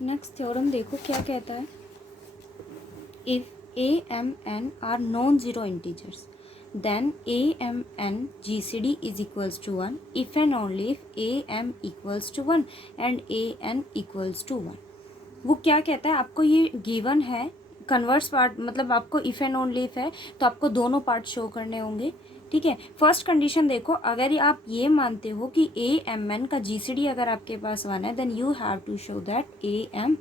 Next theorem देखो क्या कहता है। If a m n are non zero integers then a m n gcd is equals to 1 if and only if a m equals to 1 and a n equals to 1। वो क्या कहता है, आपको ये गिवन है कन्वर्स पार्ट, मतलब आपको if and only if है तो आपको दोनों पार्ट शो करने होंगे। ठीक है, फर्स्ट कंडीशन देखो, अगर आप ये मानते हो कि ए एम एन का जीसीडी अगर आपके पास 1 है then you have to show that A M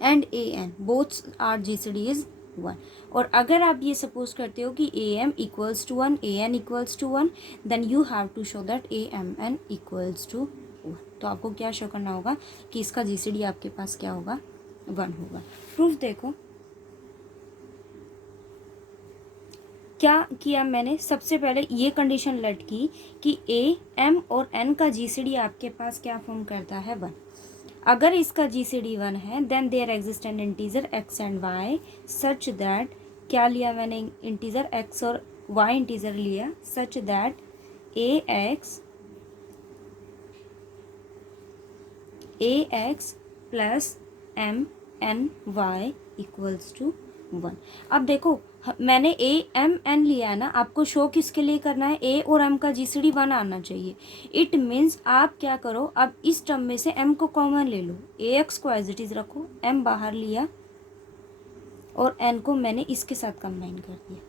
and A N both are GCD is 1। और अगर आप ये सपोज करते हो कि A M equals to 1 A N equals to 1 then you have to show that A M N equals to 1। तो आपको क्या शो करना होगा कि इसका जीसीडी आपके पास क्या होगा, 1 होगा। प्रूफ देखो क्या किया मैंने, सबसे पहले ये कंडीशन लेट की कि ए एम और एन का जीसीडी आपके पास क्या फॉर्म करता है, 1। अगर इसका जीसीडी 1 है then there exist an integer X and Y such that, क्या लिया मैंने इंटीजर एक्स और वाई इंटीजर लिया, such that A X plus M N Y equals to 1। अब देखो मैंने ए एम एन लिया है ना, आपको शो किसके लिए करना है, ए और एम का जीसीडी 1 आना चाहिए। इट मीन्स आप क्या करो, अब इस टर्म में से एम को कॉमन ले लो, ए एक्स को एज इट इज रखो, एम बाहर लिया और एन को मैंने इसके साथ कंबाइन कर दिया,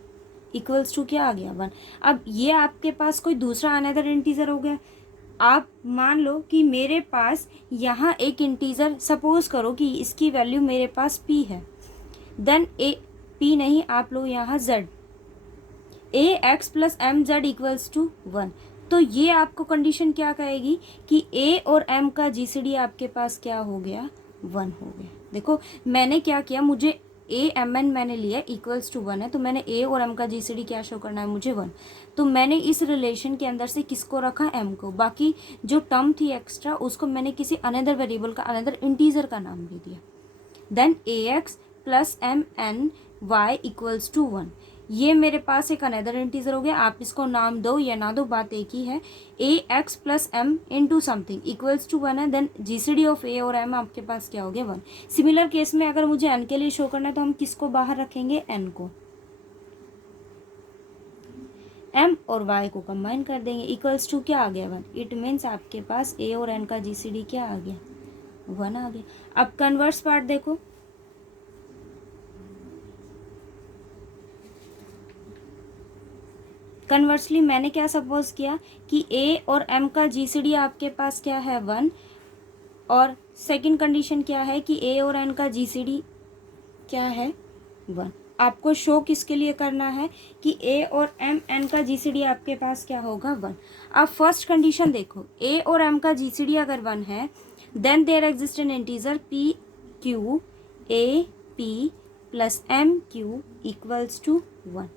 इक्वल्स टू क्या आ गया, 1। अब ये आपके पास कोई दूसरा अनदर इंटीजर हो गया। आप मान लो कि मेरे पास यहाँ एक इंटीजर, सपोज करो कि इसकी वैल्यू मेरे पास p है, देन ए p नहीं, आप लो यहाँ z, A X plus M Z equals to 1। तो ये आपको कंडीशन क्या कहेगी कि a और m का जीसीडी आपके पास क्या हो गया, 1 हो गया। देखो मैंने क्या किया, मुझे ए एम एन मैंने लिया इक्वल्स टू 1 है, तो मैंने ए और एम का जीसीडी क्या शो करना है मुझे, 1। तो मैंने इस रिलेशन के अंदर से किसको रखा, एम को, बाकी जो टर्म थी एक्स्ट्रा उसको मैंने किसी अनदर वेरिएबल का, अनदर इंटीजर का नाम दे दिया। Then A X plus M N Y equals to 1, ये मेरे पास एक अनदर इंटीजर हो गया। आप इसको नाम दो या ना दो, बात एक ही है। A X plus M into something equals to 1 है, देन जीसीडी ऑफ ए और एम आपके पास क्या हो गया, 1। सिमिलर केस में अगर मुझे एन के लिए शो करना है तो हम किसको बाहर रखेंगे, एन को, एम और वाई को कंबाइन कर देंगे, इक्वल्स टू क्या आ गया, 1। इट मीन्स आपके पास ए और एन का जीसीडी क्या आ गया, 1 आ गया। अब कन्वर्स पार्ट देखो, कन्वर्सली मैंने क्या सपोज किया कि ए और एम का जीसीडी आपके पास क्या है, 1। और सेकंड कंडीशन क्या है कि ए और एन का जीसीडी क्या है, 1। आपको शो किसके लिए करना है कि ए और एम एन का जीसीडी आपके पास क्या होगा, 1। अब फर्स्ट कंडीशन देखो, ए और एम का जीसीडी अगर 1 है then there exist an integer P Q A P plus M Q equals to 1।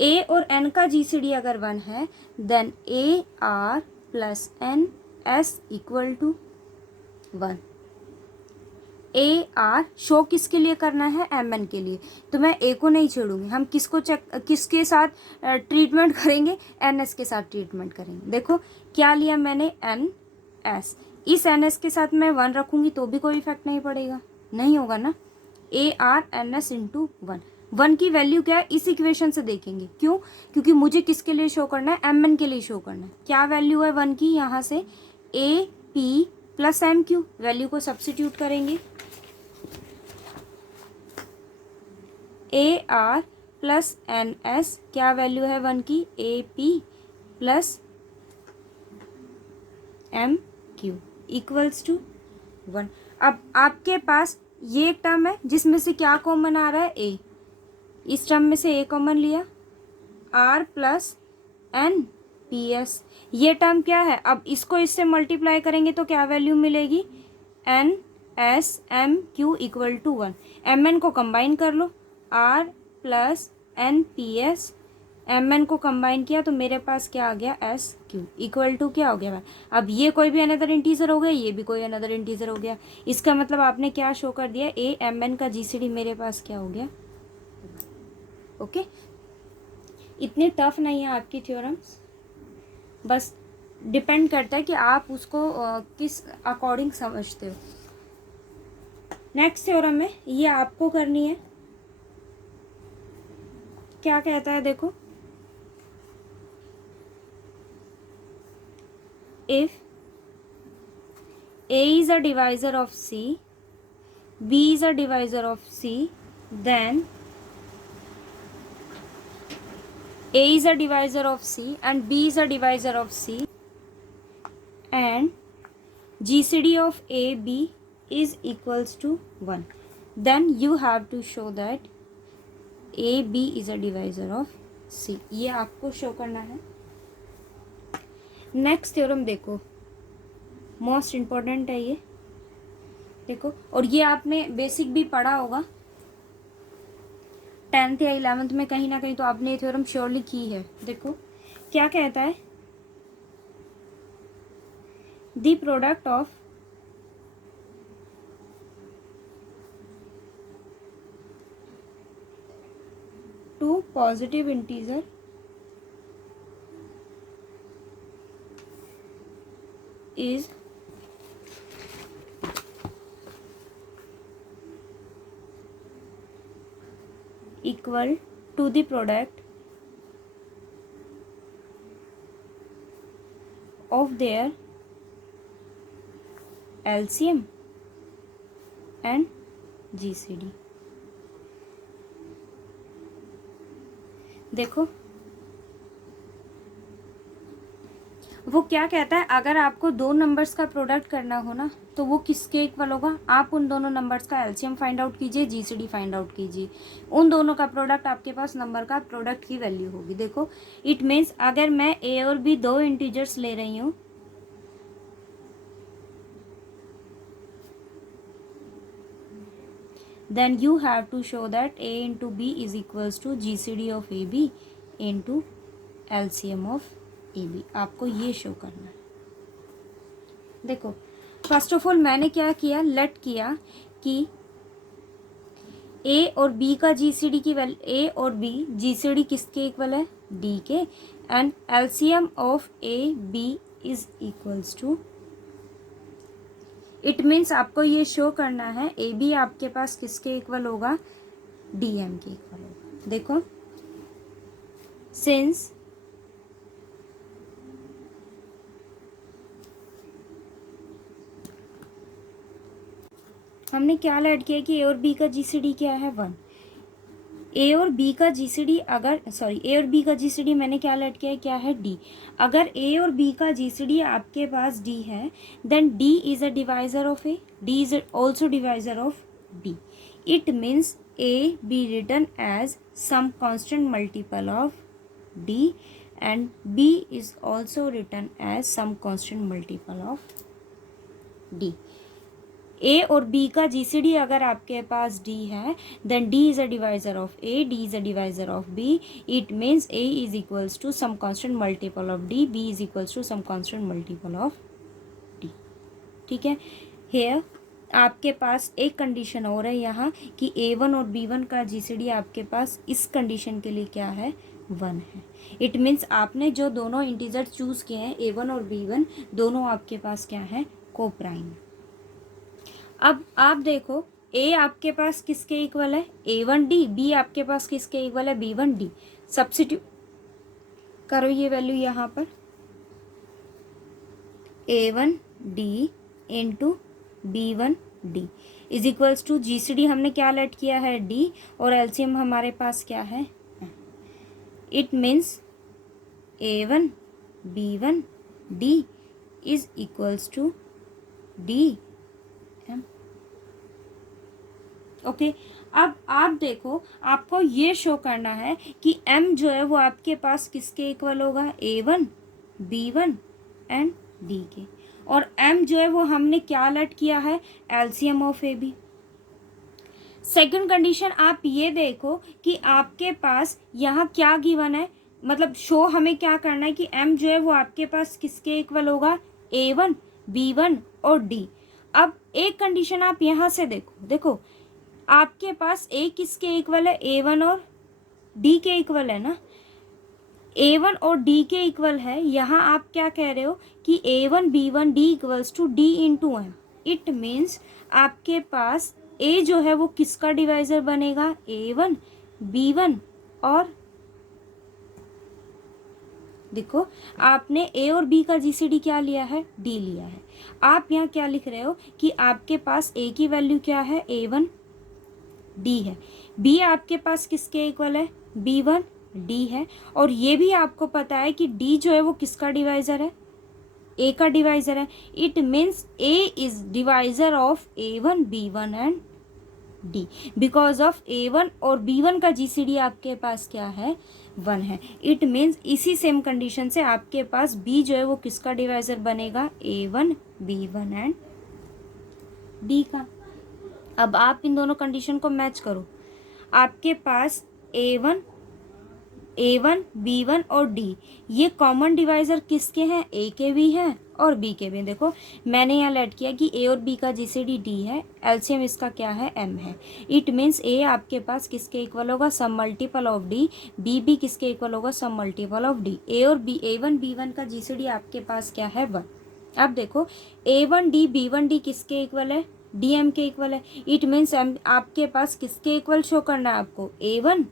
A और एन का जीसीडी अगर 1 है then A R plus N S equal to 1। A R show किसके लिए करना है, एम एन के लिए, तो मैं ए को नहीं छोड़ूंगी। हम किसको किसके साथ ट्रीटमेंट करेंगे, एन एस के साथ ट्रीटमेंट करेंगे। देखो क्या लिया मैंने, एन एस, इस एन एस के साथ मैं 1 रखूंगी तो भी कोई इफेक्ट नहीं पड़ेगा, नहीं होगा ना। A R N S into 1 की वैल्यू क्या है इस इक्वेशन से देखेंगे, क्यों, क्योंकि मुझे किसके लिए शो करना है, एम एन के लिए शो करना है। क्या वैल्यू है 1 की, यहाँ से A P plus M Q, value को सब्स्टिट्यूट करेंगे, A R plus N S, क्या वैल्यू है 1 की, A P plus M Q equals to 1। अब आपके पास ये एक टर्म है जिसमें से क्या कॉमन आ रहा है, ए, इस टर्म में से ए कॉमन लिया, R plus N P S, ये टर्म क्या है, अब इसको इससे मल्टीप्लाई करेंगे तो क्या वैल्यू मिलेगी, N S M Q equal to 1। M N को कंबाइन कर लो, R plus N P S, M N को कंबाइन किया तो मेरे पास क्या आ गया, एस क्यू इक्वल टू क्या हो गया। अब ये कोई भी अनदर इंटीजर हो गया, ये भी कोई अनदर इंटीजर हो गया। इसका मतलब आपने क्या शो कर दिया, ए एम एन का जीसीडी मेरे पास क्या हो गया, ओके। इतने टफ नहीं है आपकी थ्योरम्स, बस डिपेंड करता है कि आप उसको किस अकॉर्डिंग समझते हो। नेक्स्ट थ्योरम है, ये आपको करनी है। क्या कहता है देखो, if A is a divisor of C, B is a divisor of C, then A is a divisor of C and B is a divisor of C, and GCD of A B is equals to 1, then you have to show that A B is a divisor of C। ये आपको show करना है। Next theorem देखो, most important है ये, देखो, और ये आपने बेसिक भी पढ़ा होगा 10th या 11th में कहीं ना कहीं, तो आपने ये थ्योरम श्योरली की है। देखो क्या कहता है, the product of two positive integer is equal to the product of their LCM and GCD। देखो वो क्या कहता है, अगर आपको दो नंबर्स का प्रोडक्ट करना हो ना, तो वो किसके इक्वल होगा, आप उन दोनों नंबर्स का एलसीएम फाइंड आउट कीजिए, जीसीडी फाइंड आउट कीजिए, उन दोनों का प्रोडक्ट आपके पास नंबर का प्रोडक्ट की वैल्यू होगी। देखो इट मीन्स अगर मैं ए और बी दो इंटीजर्स ले रही हूँ, then you have to show that A into B is equals to GCD of AB into LCM of AB। आपको ये शो करना है। देखो फर्स्ट ऑफ ऑल मैंने क्या किया, लेट किया कि A और B का GCD की वैल्यू, A और B GCD किसके इक्वल है, D के, and LCM of AB is equals to, it means आपको ये शो करना है ए बी आपके पास किसके इक्वल होगा, डी एम के इक्वल होगा। देखो सिंस हमने क्या ऐड किया कि ए और बी का जीसीडी क्या है 1, ए और बी का जीसीडी अगर ए और बी का जीसीडी मैंने क्या ऐड किया है, क्या है डी। अगर ए और बी का जीसीडी आपके पास डी है, then D is a divisor of A, D is also divisor of D. It means A B written as some constant multiple of D and B is also written as some constant multiple of D. A और B का GCD अगर आपके पास D है, then D is a divisor of A, D is a divisor of B. It means A is equals to some constant multiple of D, B is equals to some constant multiple of D. ठीक है, hair आपके पास एक condition और है यहाँ कि A1 और B1 का जीसीडी आपके पास इस कंडीशन के लिए क्या है, 1 है। इट मीन्स आपने जो दोनों इंटीजर चूज किए हैं A1 और B1, दोनों आपके पास क्या है, कोप्राइम। अब आप देखो ए आपके पास किसके इक्वल है, A1D, बी आपके पास किसके इक्वल है, B1D। सब्स्टिट्यूट करो ये वैल्यू यहाँ पर, A1D into B1D is equals to GCD हमने क्या लेट किया है, D, और एलसीएम हमारे पास क्या है। It means A1 B1D is equals to D M। Okay, अब आप देखो आपको ये शो करना है कि M जो है वो आपके पास किसके इक्वल होगा, A1 B1 एंड D के, और M जो है वो हमने क्या लेट किया है, LCM of A B. Second condition आप ये देखो कि आपके पास यहाँ क्या गिवन है, मतलब शो हमें क्या करना है कि M जो है वो आपके पास किसके इक्वल होगा, A1 B1 और D। अब एक कंडीशन आप यहाँ से देखो आपके पास A किसके इक्वल है, A1 और D के इक्वल है ना, A1 और D के इक्वल है। यहाँ आप क्या कह रहे हो कि A1 B1 D equals to D into M. It means आपके पास ए जो है वो किसका डिवाइजर बनेगा, A1 B1 और देखो आपने ए और बी का जीसीडी क्या लिया है, डी लिया है। आप यहाँ क्या लिख रहे हो कि आपके पास ए की वैल्यू क्या है, A1 डी है, बी आपके पास किसके इक्वल है, B1 डी है, और ये भी आपको पता है कि डी जो है वो किसका डिवाइजर है, ए का डिवाइजर है। It means A is divisor of A1 B1 and D, because of A1 और B1 का जीसीडी आपके पास क्या है, 1 है। इट मीन्स इसी सेम कंडीशन से आपके पास B जो है वो किसका डिवाइजर बनेगा, A1 B1 एंड डी का। अब आप इन दोनों कंडीशन को मैच करो, आपके पास A1 B1 और D ये कॉमन डिवाइजर किसके हैं, A के भी हैं और B के भी। देखो मैंने यहाँ लेट किया कि A और B का जीसीडी D है, एलसीएम इसका क्या है, M है। इट मीन्स A आपके पास किसके इक्वल होगा, सम मल्टीपल ऑफ D, B भी किसके इक्वल होगा, सम multiple of D। A1 B1 का जीसीडी आपके पास क्या है, 1। अब देखो A1 D B1 D किसके इक्वल है, D M के इक्वल है। इट मीन्स आपके पास किसके इक्वल शो करना है आपको, A1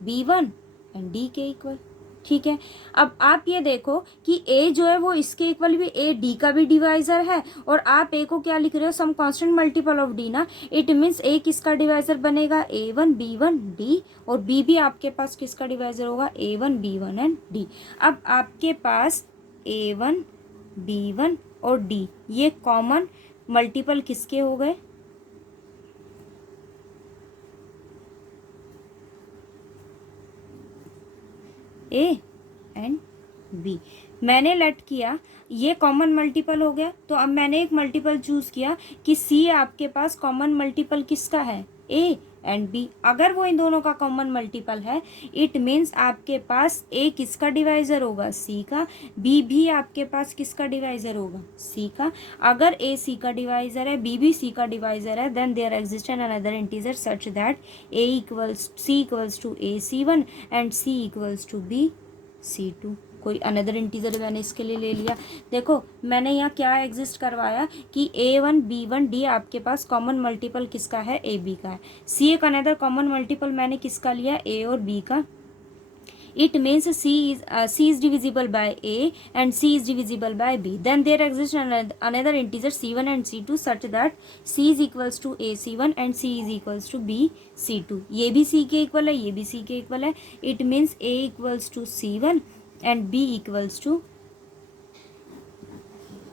B1 एंड डी के इक्वल, ठीक है। अब आप ये देखो कि ए जो है वो इसके इक्वल भी, ए डी का भी डिवाइजर है, और आप ए को क्या लिख रहे हो, some constant multiple of D ना। इट मीन्स ए किसका डिवाइजर बनेगा, A1 B1 डी, और बी भी आपके पास किसका डिवाइजर होगा, A1 B1 एंड डी। अब आपके पास A1 B1 और डी ये कॉमन मल्टीपल किसके हो गए, ए एंड बी। मैंने लेट किया ये कॉमन मल्टीपल हो गया, तो अब मैंने एक मल्टीपल चूज किया कि सी आपके पास कॉमन मल्टीपल किसका है, ए एंड बी। अगर वो इन दोनों का कॉमन मल्टीपल है, इट मीन्स आपके पास ए किसका डिवाइजर होगा, सी का, बी भी आपके पास किसका डिवाइजर होगा, सी का। अगर ए सी का डिवाइजर है, बी भी सी का डिवाइजर है, then there exist an another integer such that C equals to A C1 and C equals to B C2। कोई अनदर इंटीजर मैंने इसके लिए ले लिया। देखो मैंने यहाँ क्या एग्जिस्ट करवाया कि A1 B1 D आपके पास कॉमन मल्टीपल किसका है, ए बी का है। सी एक अनदर कॉमन मल्टीपल मैंने किसका लिया, ए और बी का। It means C is divisible by A and C is divisible by B. Then there exists another integer C1 and C2 such that C is equals to A C1 and C is equals to B C2. ये भी C के equal है, ये भी C के equal है। It means A equals to C1 and B equals to,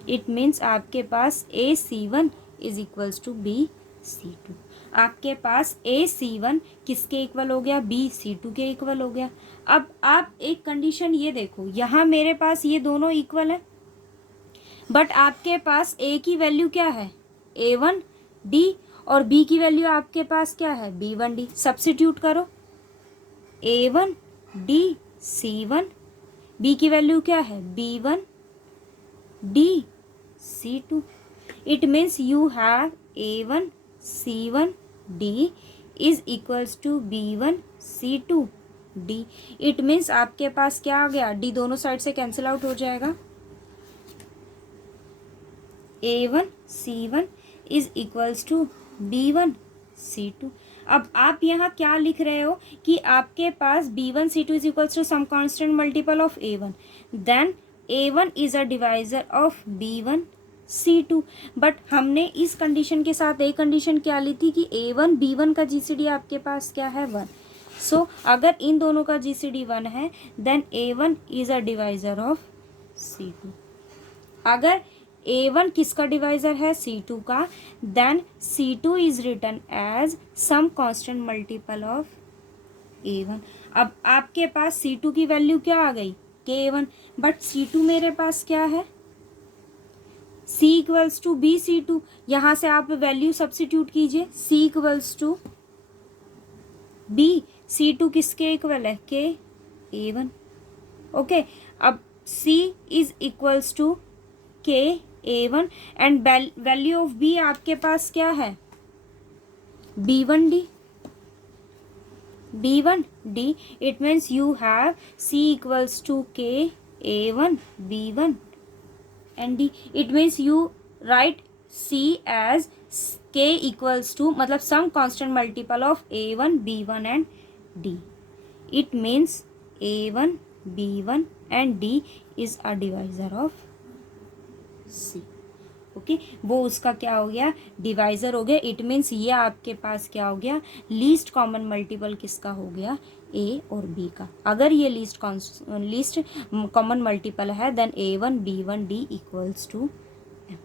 it means आपके पास A C1 is equals to B C2। आपके पास A C1 किसके इक्वल हो गया, B C2 के इक्वल हो गया। अब आप एक कंडीशन ये देखो, यहाँ मेरे पास ये दोनों इक्वल है, बट आपके पास A की वैल्यू क्या है, A1 D, और B की वैल्यू आपके पास क्या है, B1 D। सब्स्टिट्यूट करो, A1 D C1, B की वैल्यू क्या है, B1 D C2। It means you have A1 C1 D is equals to B1 C2 D। It means आपके पास क्या आ गया, D दोनों साइड से कैंसिल आउट हो जाएगा, A1 C1 is equals to B1 C2। अब आप यहाँ क्या लिख रहे हो कि आपके पास B1 C2 is equals to some constant multiple of A1, then A1 is a divisor of B1 C2। But हमने इस कंडीशन के साथ एक कंडीशन क्या ली थी कि A1 B1 का जीसीडी आपके पास क्या है, 1। सो अगर इन दोनों का जीसीडी 1 है, then A1 is a divisor of C2। अगर A1 किसका डिवाइजर है, C2 का, then C2 is written as some constant multiple of A1। अब आपके पास C2 की वैल्यू क्या आ गई, K1, बट C2 मेरे पास क्या है, C equals to B C2। यहाँ से आप वैल्यू सब्स्टिट्यूट कीजिए, C equals to B C2 किसके इक्वल है, K A1। ओके, अब C is equals to K A1 and value of B आपके पास क्या है, B1 D। It means you have C equals to K A1 B1 and D। It means you write C as K equals to, मतलब some constant multiple of A1 B1 and D. It means A1 B1 and D is a divisor of C. Okay वो उसका क्या हो गया, divisor हो गया. It means ये आपके पास क्या हो गया, लीस्ट कॉमन मल्टीपल किसका हो गया, ए और बी का. अगर ये लीस्ट कॉमन मल्टीपल है then A1 B1 D equals to M.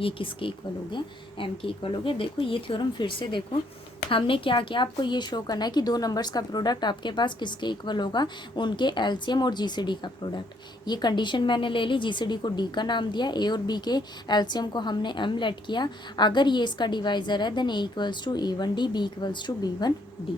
ये किसके इक्वल हो गया, एम के इक्वल हो गया. देखो ये थ्योरम फिर से देखो, हमने क्या किया, आपको ये शो करना है कि दो नंबर्स का प्रोडक्ट आपके पास किसके इक्वल होगा, उनके एलसीएम और जीसीडी का प्रोडक्ट. ये कंडीशन मैंने ले ली, जीसीडी को डी का नाम दिया, ए और बी के एलसीएम को हमने एम लेट किया. अगर ये इसका डिवाइजर है then A equals to A1 D, B equals to B1 D.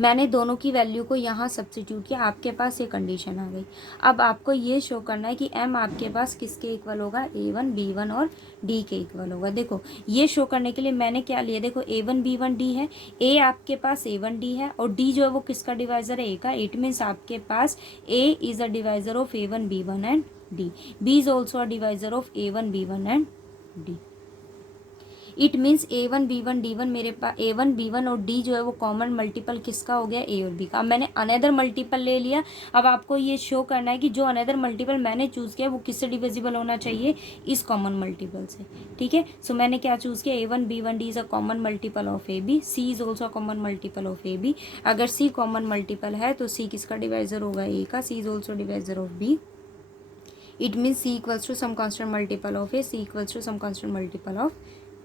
मैंने दोनों की वैल्यू को यहाँ सब्स्टिट्यूट किया, आपके पास ये कंडीशन आ गई. अब आपको ये शो करना है कि m आपके पास किसके इक्वल होगा, A1 B1 और D के इक्वल होगा. देखो ये शो करने के लिए मैंने क्या लिया, देखो A1 B1 D है, A आपके पास A1 D है और D जो है वो किसका डिवाइजर है, A का. इट मीन्स आपके पास A is a divisor of A1 B1 and D. B is also a divisor of A1 B1 and D. It means A1 B1 D1 मेरे पास A1 B1 और D जो है वो common multiple किसका हो गया, A और B का. अब मैंने अनदर मल्टीपल ले लिया. अब आपको ये शो करना है कि जो अनदर मल्टीपल मैंने चूज़ किया वो किससे डिविजिबल होना चाहिए, इस कॉमन मल्टीपल से. ठीक है, सो मैंने क्या चूज़ किया, A1 B1 D is a common multiple of AB, C is also a common multiple of AB. अगर C कॉमन मल्टीपल है तो C किसका डिवाइजर होगा, A का. C is also divisor of B. It means C equals to some constant multiple of A, C equals to some constant multiple of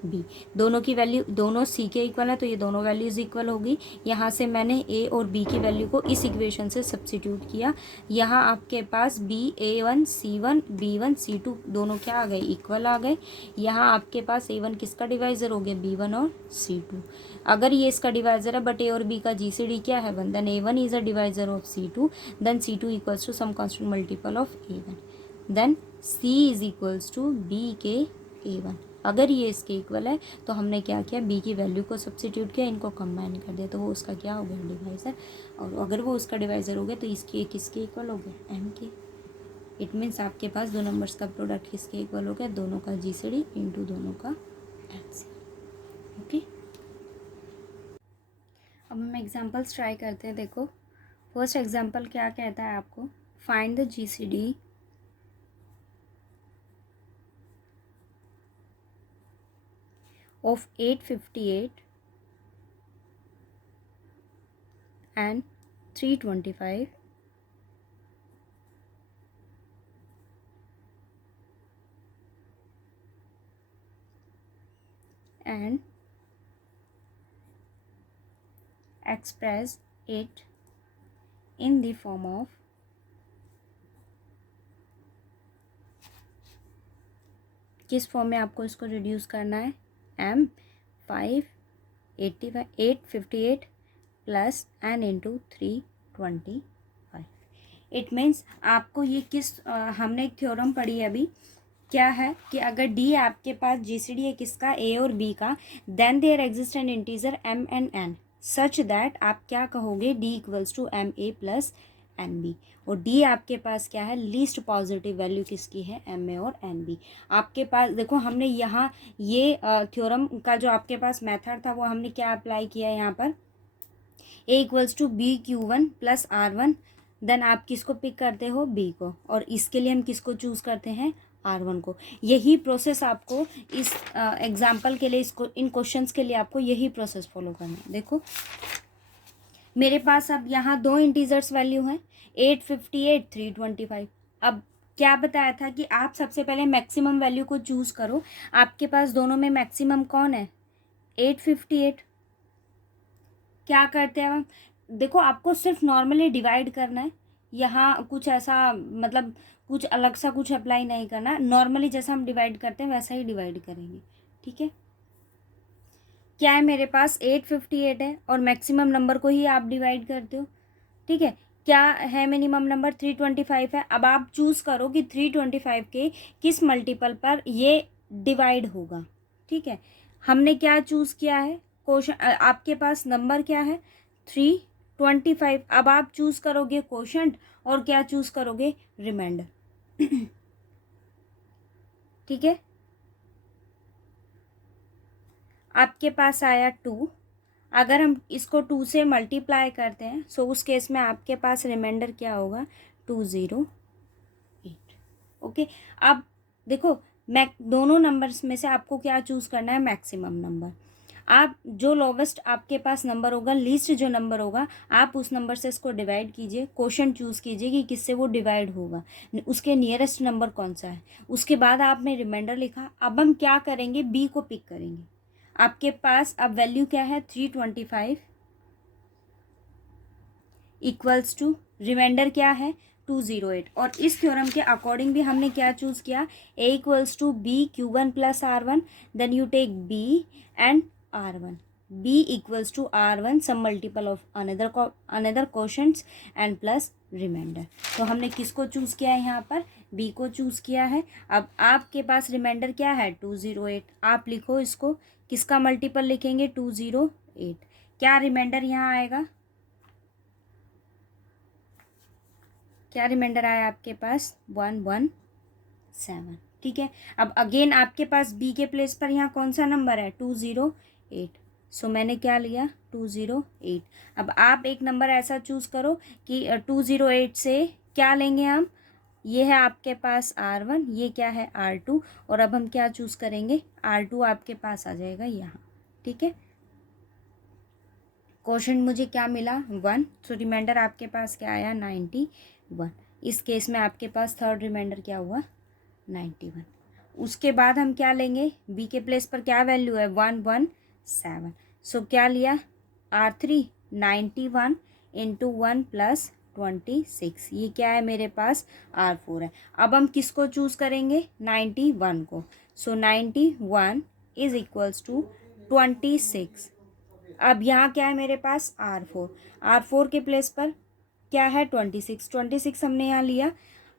B. दोनों की value, दोनों C के equal है तो ये दोनों वैल्यूज इक्वल होगी. यहाँ से मैंने A और B की वैल्यू को इस इक्वेशन से सब्स्टिट्यूट किया. यहाँ आपके पास B A1 C1 B1 C2 दोनों क्या आ गए, इक्वल आ गए. यहाँ आपके पास A1 किसका डिवाइजर हो गया, B1 और C2. अगर ये इसका डिवाइजर है बट A और B का GCD क्या है 1, then A1 is a divisor of C2, then C2 equals to some constant multiple of A1, then C is equals to B K A1. अगर ये इसके इक्वल है तो हमने क्या किया, B की वैल्यू को सब्स्टिट्यूट किया, इनको कंबाइन कर दिया तो वो उसका क्या हो गया, डिवाइजर. और अगर वो उसका डिवाइजर हो गया तो इसके किसके इक्वल हो गया, M के. इट मीन्स आपके पास दो नंबर्स का प्रोडक्ट किसके इक्वल हो गया, दोनों का GCD इंटू दोनों का LCM. ओके, अब हम एग्जाम्पल्स ट्राई करते हैं. देखो फर्स्ट एग्जाम्पल क्या कहता है आपको, find the GCD of 858 and 325 and express it in the form of किस फॉर्म में आपको इसको रिड्यूस करना है, M 858 plus N into 325. It means आपको ये किस हमने एक थ्योरम पढ़ी अभी, क्या है कि अगर D आपके पास GCD है किसका, A और B का, then there exist an integer M and N such that आप क्या कहोगे, D equals to MA plus NB. और D आपके पास क्या है, लीस्ट पॉजिटिव वैल्यू किसकी है, MA और NB. आपके पास देखो हमने यहाँ ये थ्योरम का जो आपके पास मेथड था वो हमने क्या अप्लाई किया है यहाँ पर, A equals to BQ1 plus R1. Then आप किसको पिक करते हो, B को, और इसके लिए हम किसको चूज़ करते हैं, R1 को. यही प्रोसेस आपको इस एग्जाम्पल के लिए, इसको इन क्वेश्चंस के लिए आपको यही प्रोसेस फॉलो करना है. देखो मेरे पास अब यहाँ दो इंटीजर्स वैल्यू हैं, 858 325. अब क्या बताया था कि आप सबसे पहले मैक्सिमम वैल्यू को चूज़ करो. आपके पास दोनों में मैक्सिमम कौन है, 858. क्या करते हैं हम, देखो आपको सिर्फ नॉर्मली डिवाइड करना है. यहाँ कुछ ऐसा मतलब कुछ अलग सा कुछ अप्लाई नहीं करना, नॉर्मली जैसा हम डिवाइड करते हैं वैसा ही डिवाइड करेंगे. ठीक है, क्या है मेरे पास 858 है और मैक्सिमम नंबर को ही आप डिवाइड करते हो. ठीक है, क्या है मिनिमम नंबर 325 है. अब आप चूज़ करो कि 325 के किस मल्टीपल पर ये डिवाइड होगा. ठीक है, हमने क्या चूज़ किया है, क्वेश्चन आपके पास नंबर क्या है 325. अब आप चूज़ करोगे क्वोशंट और क्या चूज़ करोगे, रिमाइंडर. ठीक है, आपके पास आया 2। अगर हम इसको 2 से मल्टीप्लाई करते हैं सो उस केस में आपके पास रिमाइंडर क्या होगा, 208। ओके, अब देखो मैं दोनों नंबर्स में से आपको क्या चूज़ करना है, मैक्सिमम नंबर। आप जो लोवेस्ट आपके पास नंबर होगा, लीस्ट जो नंबर होगा, आप उस नंबर से इसको डिवाइड कीजिए, क्वेश्चन चूज़ कीजिए कि किससे वो डिवाइड होगा, उसके नियरेस्ट नंबर कौन सा है। उसके बाद आपने रिमाइंडर लिखा। अब हम क्या करेंगे, बी को पिक करेंगे। आपके पास अब वैल्यू क्या है, 325 इक्वल्स टू रिमाइंडर क्या है, 208। और इस थ्योरम के अकॉर्डिंग भी हमने क्या चूज़ किया, A equals to B Q1 plus R1, then you take B and R1, b equals to R1 some multiple of another questions and plus reminder. तो हमने किसको चूज़ किया है यहाँ पर, b को चूज़ किया है। अब आपके पास रिमाइंडर क्या है, 208। आप लिखो इसको, किसका मल्टीपल लिखेंगे, 208। क्या रिमाइंडर यहाँ आएगा, क्या रिमाइंडर आया आपके पास, 117। ठीक है, अब अगेन आपके पास बी के प्लेस पर यहाँ कौन सा नंबर है, 208। सो मैंने क्या लिया, 208। अब आप एक नंबर ऐसा चूज़ करो कि 208 से क्या लेंगे हम, ये है आपके पास R1, ये क्या है R2, और अब हम क्या चूज़ करेंगे, R2 आपके पास आ जाएगा यहाँ। ठीक है, क्वेश्चन मुझे क्या मिला, 1। सो रिमाइंडर आपके पास क्या आया, 91। इस केस में आपके पास थर्ड रिमाइंडर क्या हुआ, 91। उसके बाद हम क्या लेंगे, बी के प्लेस पर क्या वैल्यू है, 117। सो क्या लिया, R3 91 इंटू 1 प्लस 26, ये क्या है मेरे पास, R4 है। अब हम किसको चूज़ करेंगे, 91 को। सो 91 इज इक्वल्स टू 26। अब यहाँ क्या है मेरे पास, R4 के प्लेस पर क्या है, 26 हमने यहाँ लिया।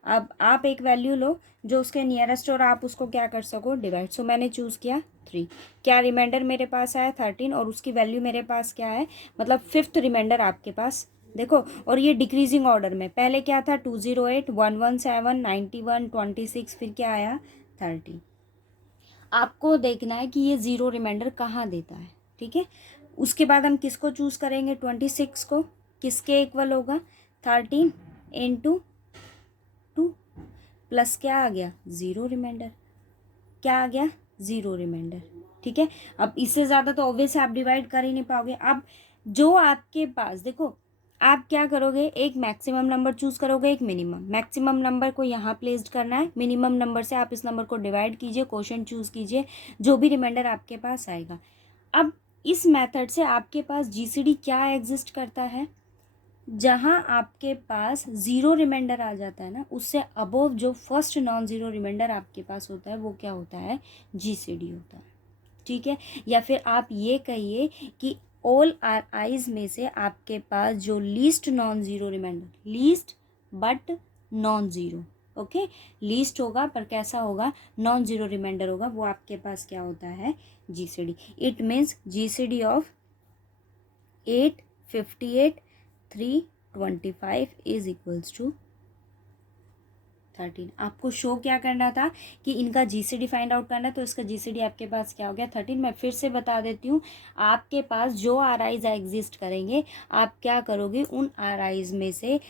अब आप एक वैल्यू लो जो उसके नियरेस्ट और आप उसको क्या कर सको, डिवाइड। सो मैंने चूज़ किया 3। क्या रिमाइंडर मेरे पास आया, 13, और उसकी वैल्यू मेरे पास क्या है, मतलब फिफ्थ रिमाइंडर आपके पास। देखो, और ये डिक्रीजिंग ऑर्डर में, पहले क्या था, 208, 117, 91, 26, फिर क्या आया, 13। आपको देखना है कि ये ज़ीरो रिमाइंडर कहाँ देता है। ठीक है, उसके बाद हम किसको चूज़ करेंगे, 26 को, किसके इक्वल होगा, 13 इंटू 2 प्लस क्या आ गया, ज़ीरो रिमाइंडर। क्या आ गया, ज़ीरो रिमाइंडर। ठीक है, अब इससे ज़्यादा तो ऑब्वियस आप डिवाइड कर ही नहीं पाओगे। अब जो आपके पास, देखो आप क्या करोगे, एक मैक्सिमम नंबर चूज़ करोगे, एक मिनिमम। मैक्सिमम नंबर को यहाँ प्लेस्ड करना है, मिनिमम नंबर से आप इस नंबर को डिवाइड कीजिए, क्वेश्चन चूज़ कीजिए, जो भी रिमाइंडर आपके पास आएगा। अब इस मेथड से आपके पास जीसीडी क्या एग्जिस्ट करता है, जहाँ आपके पास ज़ीरो रिमाइंडर आ जाता है ना, उससे अबोव जो फर्स्ट नॉन ज़ीरो रिमाइंडर आपके पास होता है वो क्या होता है, जीसीडी होता है। ठीक है, या फिर आप ये कहिए कि ऑल आर आईज में से आपके पास जो least non zero reminder, least but non zero, okay, least होगा पर कैसा होगा, नॉन ज़ीरो रिमाइंडर होगा, वो आपके पास क्या होता है, GCD. It means GCD of 858 325 is equals to 13। आपको शो क्या करना था कि इनका जीसीडी फाइंड आउट करना है, तो इसका जीसीडी आपके पास क्या हो गया, 13। मैं फिर से बता देती हूँ, आपके पास जो आर आईज एग्जिस्ट करेंगे, आप क्या करोगे, उन आर आईज में से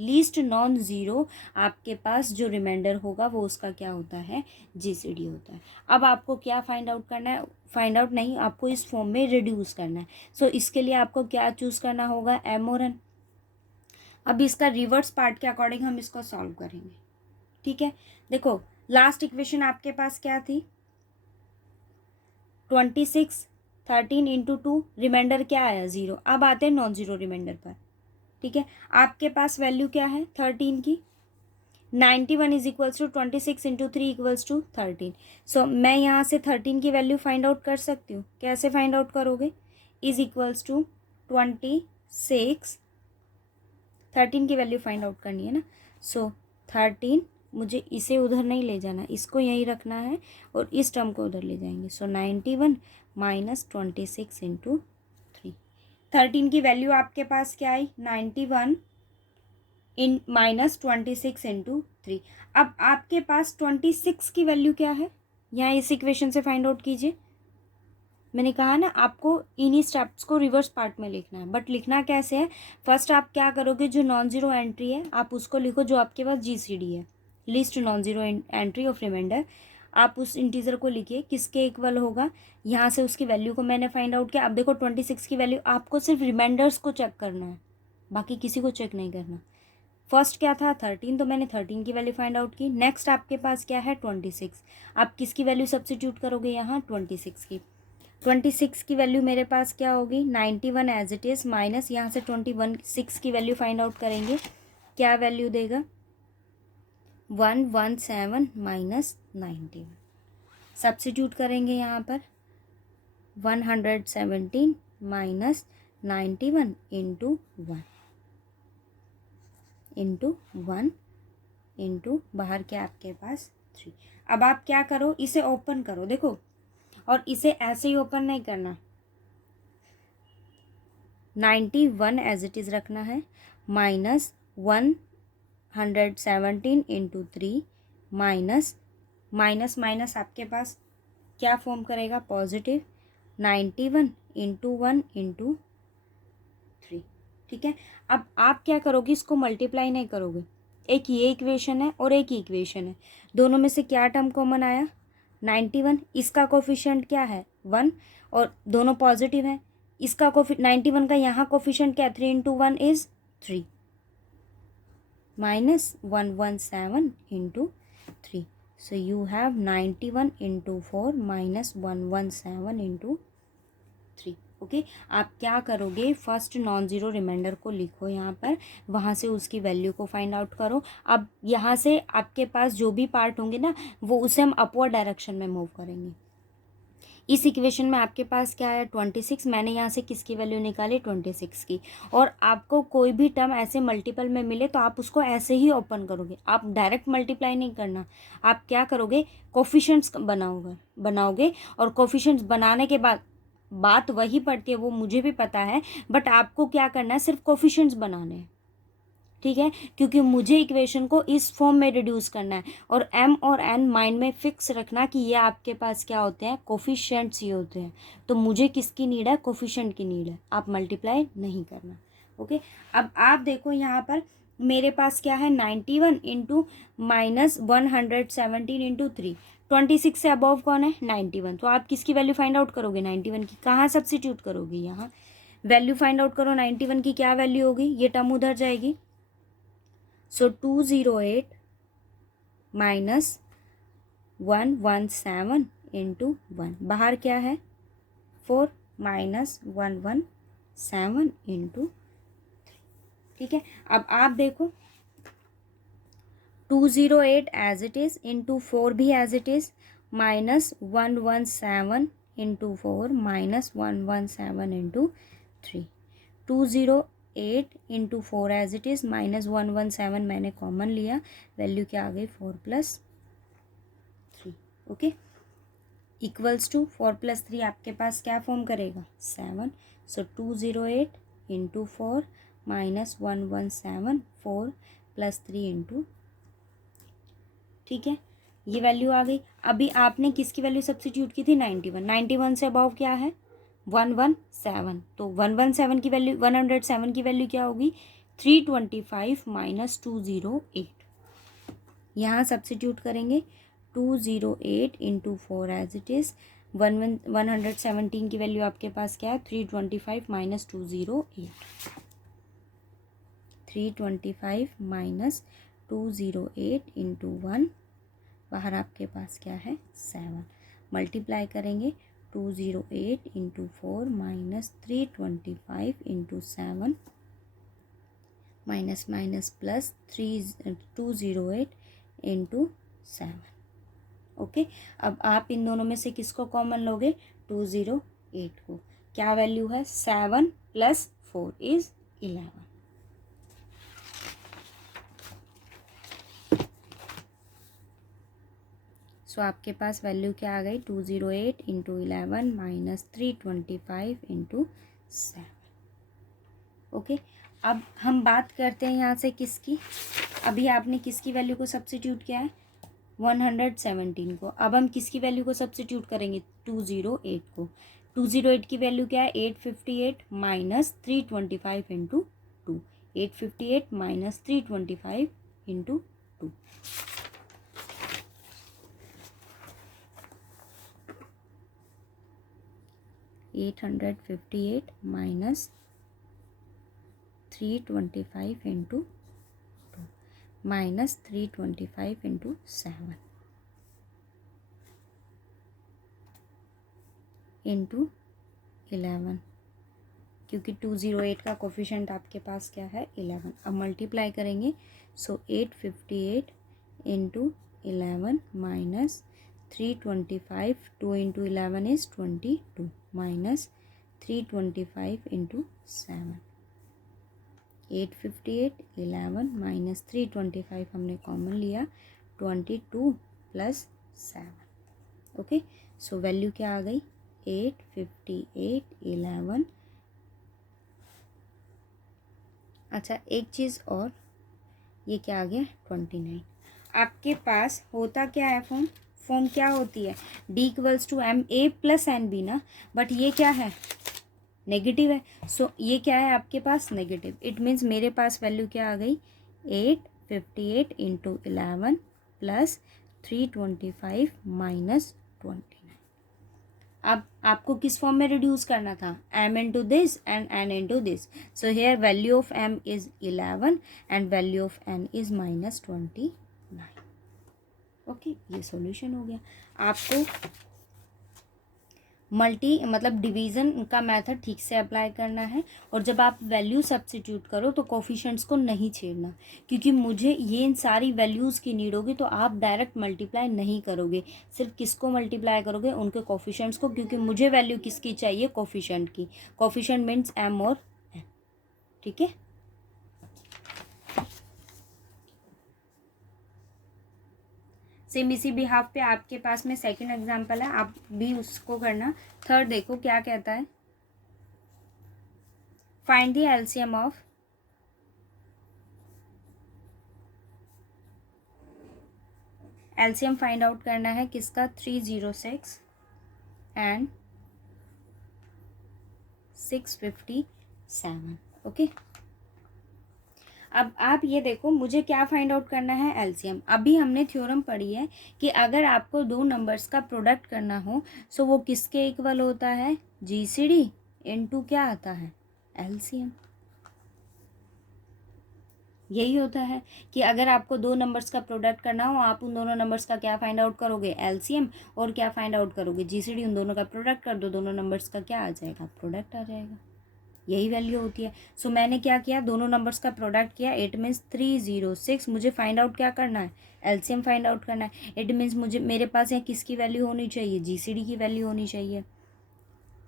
लीस्ट नॉन ज़ीरो आपके पास जो रिमाइंडर होगा वो उसका क्या होता है, जीसीडी होता है। अब आपको क्या फाइंड आउट करना है, फाइंड आउट नहीं, आपको इस फॉर्म में रिड्यूस करना है। सो इसके लिए आपको क्या चूज़ करना होगा, एम और एन। अब इसका रिवर्स पार्ट के अकॉर्डिंग हम इसको सॉल्व करेंगे। ठीक है, देखो लास्ट इक्वेशन आपके पास क्या थी, 26, 13 इंटू 2, रिमाइंडर क्या आया, ज़ीरो। अब आते हैं नॉन ज़ीरो रिमाइंडर पर। ठीक है, आपके पास वैल्यू क्या है, 13 की, 91 is equals to 26 into 3 equals to 13। So मैं यहाँ से 13 की वैल्यू फाइंड आउट कर सकती हूँ, कैसे फाइंड आउट करोगे, इज इक्वल्स टू 26, 13 की वैल्यू फाइंड आउट करनी है ना। सो 13, मुझे इसे उधर नहीं ले जाना, इसको यहीं रखना है और इस टर्म को उधर ले जाएंगे। सो 91 माइनस 26 इंटू 3, 13 की वैल्यू आपके पास क्या आई, 91 इन माइनस 26 इंटू 3। अब आपके पास 26 की वैल्यू क्या है, यहाँ इस इक्वेशन से फाइंड आउट कीजिए। मैंने कहा ना आपको इन्हीं स्टेप्स को रिवर्स पार्ट में लिखना है, बट लिखना कैसे है, फर्स्ट आप क्या करोगे, जो नॉन ज़ीरो एंट्री है आप उसको लिखो जो आपके पास GCD है, least non zero entry of remainder. आप उस इंटीजर को लिखिए किसके इक्वल होगा, यहाँ से उसकी वैल्यू को मैंने फाइंड आउट किया। अब देखो 26 की वैल्यू आपको सिर्फ रिमाइंडर्स को चेक करना है, बाकी किसी को चेक नहीं करना। फर्स्ट क्या था 13, तो मैंने 13 की वैल्यू फाइंड आउट की। नेक्स्ट आपके पास क्या है 26, आप किसकी वैल्यू सब्स्टिट्यूट करोगे यहाँ 26 की। 26 की वैल्यू मेरे पास क्या होगी 91 एज इट इज़, माइनस यहाँ से 26 की वैल्यू फाइंड आउट करेंगे, क्या वैल्यू देगा 117 माइनस 91। सब्स्टिट्यूट करेंगे यहाँ पर 117 माइनस 91 इंटू 1 इंटू बाहर के आपके पास 3। अब आप क्या करो, इसे ओपन करो देखो, और इसे ऐसे ही ओपन नहीं करना, 91 एज इट इज़ रखना है, माइनस 117 इंटू 3 माइनस माइनस आपके पास क्या फॉर्म करेगा पॉजिटिव 91 इंटू 1 इंटू 3। ठीक है, अब आप क्या करोगे, इसको मल्टीप्लाई नहीं करोगे, एक ये इक्वेशन है और एक ही इक्वेशन है, दोनों में से क्या टर्म कॉमन आया 91, इसका कोफिशिएंट क्या है 1 और दोनों पॉजिटिव है, इसका 91 का यहाँ कोफिशिएंट क्या 3 into 1 is 3 minus 117 into 3। So you have 91 into 4 minus 117 into 3। Okay, आप क्या करोगे, फर्स्ट नॉन ज़ीरो रिमाइंडर को लिखो यहाँ पर, वहाँ से उसकी वैल्यू को फाइंड आउट करो। अब यहाँ से आपके पास जो भी पार्ट होंगे ना वो उसे हम अपवर्ड डायरेक्शन में मूव करेंगे। इस इक्वेशन में आपके पास क्या है 26, मैंने यहाँ से किसकी वैल्यू निकाली 26 की। और आपको कोई भी टर्म ऐसे मल्टीपल में मिले तो आप उसको ऐसे ही ओपन करोगे, आप डायरेक्ट मल्टीप्लाई नहीं करना, आप क्या करोगे कोफिशिएंट्स बनाओगे और कोफिशिएंट्स बनाने के बाद बात वही पड़ती है, वो मुझे भी पता है, बट आपको क्या करना है सिर्फ कोफिशिएंट्स बनाने हैं। ठीक है, क्योंकि मुझे इक्वेशन को इस फॉर्म में रिड्यूस करना है, और m और n माइंड में फिक्स रखना कि ये आपके पास क्या होते हैं कोफिशिएंट्स ही होते हैं। तो मुझे किसकी नीड है कोफिशिएंट की नीड है, आप मल्टीप्लाई नहीं करना। ओके, अब आप देखो यहाँ पर मेरे पास क्या है 91 इंटू माइनस 117 इंटू 3, 26 से अबव कौन है 91, तो आप किसकी वैल्यू फाइंड आउट करोगे 91 की, कहाँ सब्स्टिट्यूट करोगे यहाँ वैल्यू फाइंड आउट करो 91 की, क्या वैल्यू होगी, ये टर्म उधर जाएगी। सो 208 माइनस 117 इंटू 1, बाहर क्या है 4 माइनस 117 इंटू 3। ठीक है, अब आप देखो 208 एज इट इज़ इंटू 4 भी as it is, minus 117 into 4 minus 117 into 3, 208 into 4 as it is, minus 117 मैंने कॉमन लिया, वैल्यू क्या आ गई 4 plus 3। Okay, equals to 4 plus 3 आपके पास क्या फॉर्म करेगा 7। So 208 into 4 minus 117 4 plus 3 into, ठीक है, ये वैल्यू आ गई। अभी आपने किसकी वैल्यू सब्स्टिट्यूट की थी 91, 91 से अबव क्या है 117, तो 117 की वैल्यू 107 की वैल्यू क्या होगी 325 माइनस 208, यहाँ सब्स्टिट्यूट करेंगे 208 इंटू 4 एज इट इज़, 117 की वैल्यू आपके पास क्या है 325 माइनस 208, 325 माइनस 208 इंटू 1, बाहर आपके पास क्या है 7, मल्टीप्लाई करेंगे 208 into 4 minus 325 into 7 minus minus plus 208 into 7। Okay, अब आप इन दोनों में से किसको कॉमन लोगे 208 को, क्या वैल्यू है 7 प्लस 4 इज 11। सो आपके पास वैल्यू क्या आ गई 208 इंटू 11 माइनस 325 इंटू 7। ओके, अब हम बात करते हैं यहाँ से किसकी, अभी आपने किसकी वैल्यू को सब्स्टिट्यूट किया है 117 को। अब हम किसकी वैल्यू को सब्स्टिट्यूट करेंगे, 208 को। 208 की वैल्यू क्या है, 858 minus 325 into 2। 858 minus 325 into 2। 858 minus 325 into 2 minus 325 into 7 into 11, क्योंकि 208 का कोफिशिएंट आपके पास क्या है, 11। अब मल्टीप्लाई करेंगे, सो 858 into 11 minus 325, 2 into 11 is 22 minus 325 into 7। 858 11 minus 325 हमने कॉमन लिया, 22 प्लस 7। ओके, सो वैल्यू क्या आ गई, 858 11। अच्छा, एक चीज़ और, ये क्या आ गया, 29। आपके पास होता क्या है, फॉर्म क्या होती है, D equals to M A plus N B ना, बट ये क्या है, नेगेटिव है। सो ये क्या है आपके पास, नेगेटिव। इट मीन्स मेरे पास वैल्यू क्या आ गई, 858 इंटू 11 प्लस 325 माइनस 29। अब आपको किस फॉर्म में रिड्यूस करना था, m into this and n into this. So here value of m is 11 and value of n is minus 29। Okay, ये सॉल्यूशन हो गया। आपको मतलब डिवीज़न का मेथड ठीक से अप्लाई करना है, और जब आप वैल्यू सब्स्टिट्यूट करो तो कोफिशिएंट्स को नहीं छेड़ना, क्योंकि मुझे ये इन सारी वैल्यूज़ की नीड होगी, तो आप डायरेक्ट मल्टीप्लाई नहीं करोगे, सिर्फ किसको मल्टीप्लाई करोगे, उनके कोफिशिएंट्स को, क्योंकि मुझे वैल्यू किसकी चाहिए, कोफिशिएंट की। कोफिशिएंट मीन्स m और n, ठीक है। सेम इसी बिहाफ पे आपके पास में सेकंड एग्जांपल है, आप भी उसको करना। थर्ड देखो क्या कहता है, find the LCM of LCM find out करना है किसका, 306 एंड 657। ओके, अब आप ये देखो, मुझे क्या फाइंड आउट करना है, एलसीएम। अभी हमने थ्योरम पढ़ी है कि अगर आपको दो नंबर्स का प्रोडक्ट करना हो, सो वो किसके इक्वल होता है, जीसीडी इनटू क्या आता है, एलसीएम। यही होता है कि अगर आपको दो नंबर्स का प्रोडक्ट करना हो, आप उन दोनों नंबर्स का क्या फाइंड आउट करोगे, एलसीएम, और क्या फाइंड आउट करोगे, जीसीडी। उन दोनों का प्रोडक्ट कर दो, दोनों नंबर्स का क्या आ जाएगा, प्रोडक्ट आ जाएगा। यही वैल्यू होती है। सो मैंने क्या किया, दोनों नंबर्स का प्रोडक्ट किया। इट मीन्स 306, मुझे फाइंड आउट क्या करना है, एलसीएम फाइंड आउट करना है। इट मीन्स मुझे, मेरे पास यहाँ किसकी वैल्यू होनी चाहिए, जीसीडी की वैल्यू होनी चाहिए।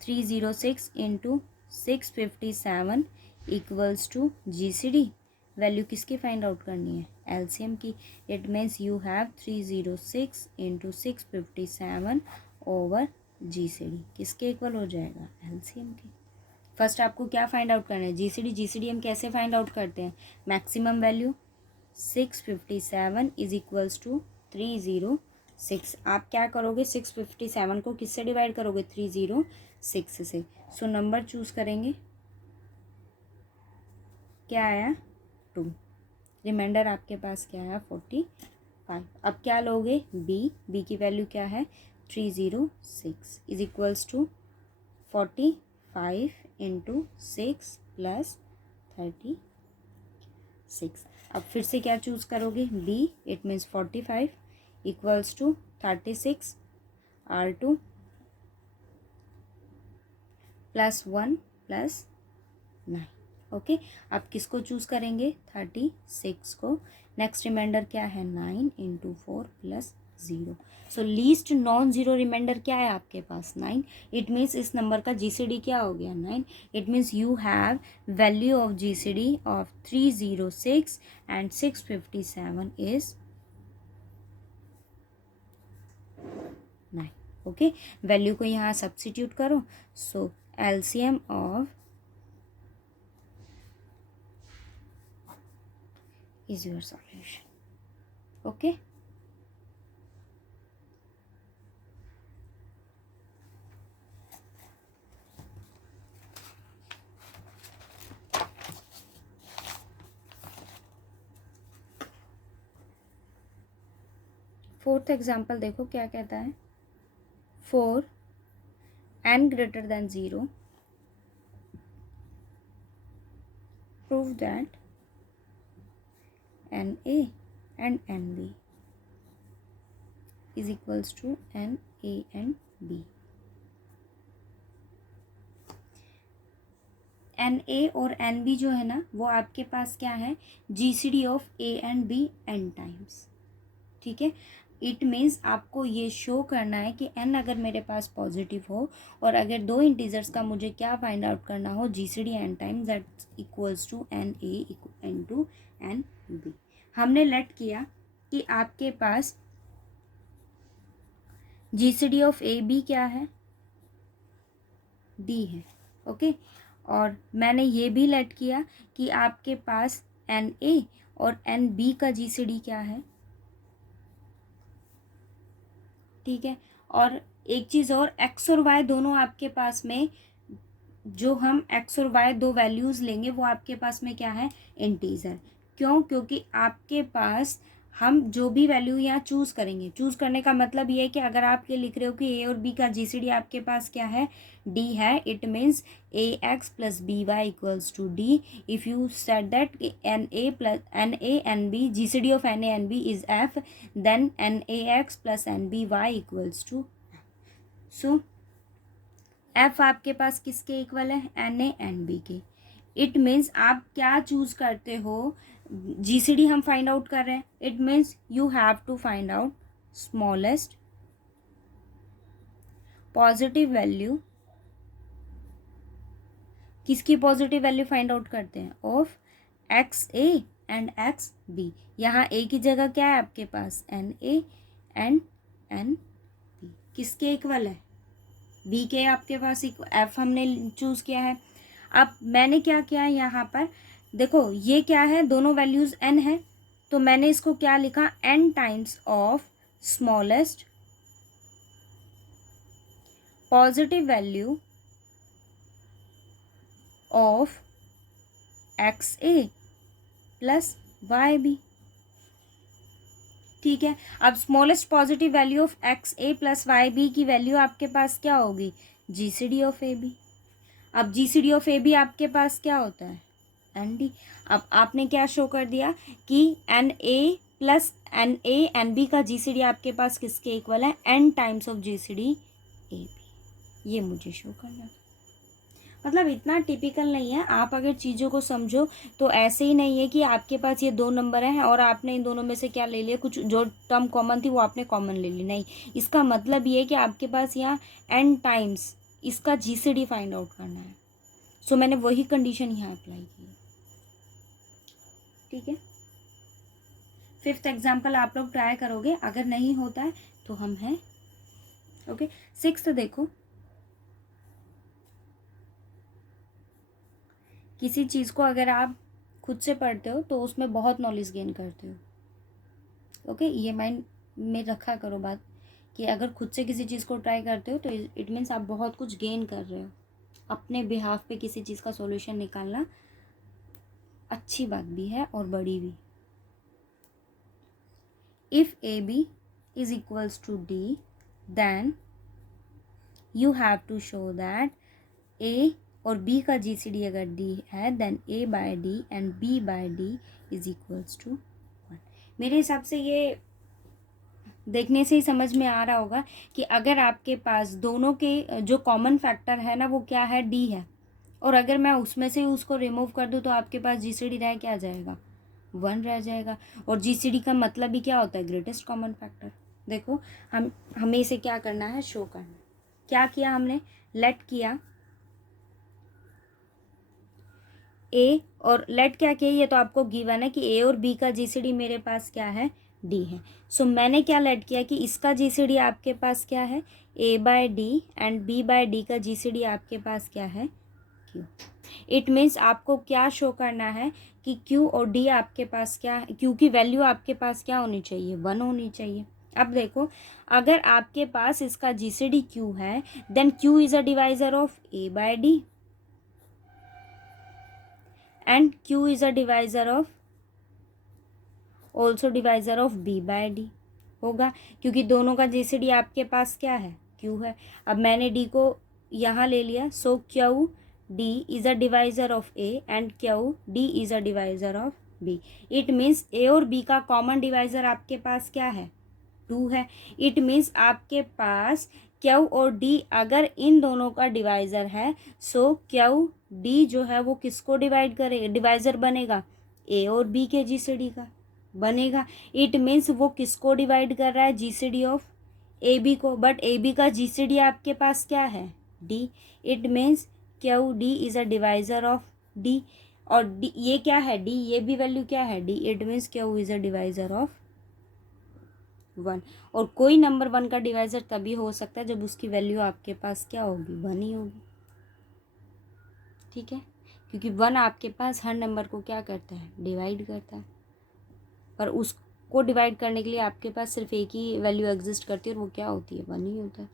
306 into 657 equals to GCD. Value किसकी फाइंड आउट करनी है, एलसीएम की। It means you have 306 into 657 over GCD, किसके इक्वल हो जाएगा, एलसीएम की। फर्स्ट आपको क्या फाइंड आउट करना है, जीसीडी। जीसीडी हम कैसे फाइंड आउट करते हैं, maximum value 657 is equals to 306। आप क्या करोगे, 657 को किससे डिवाइड करोगे, 306 से। सो नंबर चूज करेंगे, क्या आया, 2। रिमाइंडर आपके पास क्या है, 45। अब क्या लोगे, बी की वैल्यू क्या है, 306 is equals to 45 into 6 plus 36। अब फिर से क्या चूज करोगे, B. It means 45 equals to 36 R2 plus 1 plus 9। Okay, अब किसको चूज करेंगे, 36 को। नेक्स्ट रिमाइंडर क्या है, 9 into 4 plus 0। So least non zero reminder क्या है आपके पास, 9। इट मीन्स इस नंबर का जीसीडी क्या हो गया, 9। It means you have value of GCD of 306 and 657 is 9। Okay, value को यहाँ सब्स्टिट्यूट करो। So LCM of is your solution. Okay, fourth example देखो क्या कहता है, for n greater than 0 prove that NA and NB is equals to NA and B. NA और NB जो है ना वो आपके पास क्या है, GCD of A and B n times, ठीक है। इट मीन्स आपको ये शो करना है कि n अगर मेरे पास पॉजिटिव हो और अगर दो इंटीजर्स का मुझे क्या फाइंड आउट करना हो, GCD n times that equals to NA into NB। हमने लेट किया कि आपके पास GCD ऑफ AB क्या है, D है, ओके। और मैंने ये भी लेट किया कि आपके पास NA और NB का GCD क्या है, ठीक है। और एक चीज़ और, x और y दोनों आपके पास में, जो हम x और y दो वैल्यूज़ लेंगे वो आपके पास में क्या है, इंटीजर। क्यों? क्योंकि आपके पास हम जो भी वैल्यू यहाँ चूज़ करेंगे, चूज़ करने का मतलब ये है कि अगर आप ये लिख रहे हो कि a और b का GCD आपके पास क्या है, d है, it means ax plus by equals to d। If you said that na plus NB GCD of NA and B is f, then nax plus nby equals to, so f आपके पास किसके equal है, NA and B के। It means आप क्या choose करते हो, GCD हम find out कर रहे हैं, it means you have to find out smallest positive value, किसकी पॉजिटिव वैल्यू फाइंड आउट करते हैं, ऑफ XA एंड XB। यहाँ A की जगह क्या है आपके पास, NA एंड NB, किसके इक्वल है, B के आपके पास F हमने चूज किया है। अब मैंने क्या किया है यहाँ पर, देखो ये क्या है, दोनों वैल्यूज n है, तो मैंने इसको क्या लिखा, n times of smallest positive value of XA plus YB, ठीक है। अब smallest positive value of XA plus YB की वैल्यू आपके पास क्या होगी, GCD ऑफ AB। अब GCD ऑफ AB आपके पास क्या होता है, ND। अब आपने क्या शो कर दिया कि NA प्लस NA NB का GCD आपके पास किसके इक्वल है, n times of GCD AB। ये मुझे शो करना, मतलब इतना टिपिकल नहीं है। आप अगर चीज़ों को समझो तो ऐसे ही नहीं है कि आपके पास ये दो नंबर हैं और आपने इन दोनों में से क्या ले लिया, कुछ जो टर्म कॉमन थी वो आपने कॉमन ले ली, नहीं। इसका मतलब ये है कि आपके पास यहाँ n टाइम्स इसका GCD फाइंड आउट करना है। सो मैंने वही कंडीशन यहाँ अप्लाई की, ठीक है। फिफ्थ एग्जाम्पल आप लोग ट्राई करोगे, अगर नहीं होता है तो हम हैं, ओके। सिक्स्थ देखो, किसी चीज़ को अगर आप खुद से पढ़ते हो तो उसमें बहुत नॉलेज गेन करते हो, ओके। ये माइंड में रखा करो बात, कि अगर खुद से किसी चीज़ को ट्राई करते हो तो इट मीन्स आप बहुत कुछ गेन कर रहे हो, अपने बिहाफ पे किसी चीज़ का सॉल्यूशन निकालना अच्छी बात भी है और बड़ी भी। If AB is equals to D, then you have to show that A और B का GCD अगर D है, then A by D and B by D is equals to 1। मेरे हिसाब से ये देखने से ही समझ में आ रहा होगा कि अगर आपके पास दोनों के जो कॉमन फैक्टर है ना वो क्या है, D है, और अगर मैं उसमें से उसको रिमूव कर दूँ तो आपके पास GCD रह क्या जाएगा, 1 रह जाएगा। और GCD का मतलब ही क्या होता है, ग्रेटेस्ट कॉमन फैक्टर। देखो हमें इसे क्या करना है, शो करना। क्या किया हमने, लेट किया A, और लेट क्या किया, ये तो आपको गिवन है कि A और B का GCD मेरे पास क्या है, D है। सो मैंने क्या लेट किया कि इसका GCD आपके पास क्या है, A by D and B by D का GCD आपके पास क्या है, Q। इट मीन्स आपको क्या शो करना है कि Q और D आपके पास क्या है, Q की वैल्यू आपके पास क्या होनी चाहिए, 1 होनी चाहिए। अब देखो अगर आपके पास इसका GCD Q है, then Q is a divisor of A by D and Q is a divisor of, also divisor of B by D, होगा, क्योंकि दोनों का जीसीडी आपके पास क्या है, क्यू है। अब मैंने डी को यहाँ ले लिया, so Q D is a divisor of A and Q D is a divisor of B. It means A और बी का कॉमन डिवाइज़र आपके पास क्या है, 2 है। इट मीन्स आपके पास क्यू और डी अगर इन दोनों का डिवाइज़र है, सो क्यू डी जो है वो किसको डिवाइड करेगा, डिवाइज़र बनेगा, ए और बी के जीसीडी का बनेगा। इट मीन्स वो किसको डिवाइड कर रहा है, जीसीडी ऑफ ए बी को, बट ए बी का जीसीडी आपके पास क्या है, D. It means Q D is a divisor of D, और डी ये क्या है, डी, ये भी वैल्यू क्या है, D. It means Q is a divisor of 1। और कोई नंबर 1 का डिवाइज़र तभी हो सकता है जब उसकी वैल्यू आपके पास क्या होगी, 1 ही होगी, ठीक है। क्योंकि 1 आपके पास हर नंबर को क्या करता है, डिवाइड करता है, पर उसको डिवाइड करने के लिए आपके पास सिर्फ एक ही वैल्यू एग्जिस्ट करती है और वो क्या होती है, 1 ही होता है।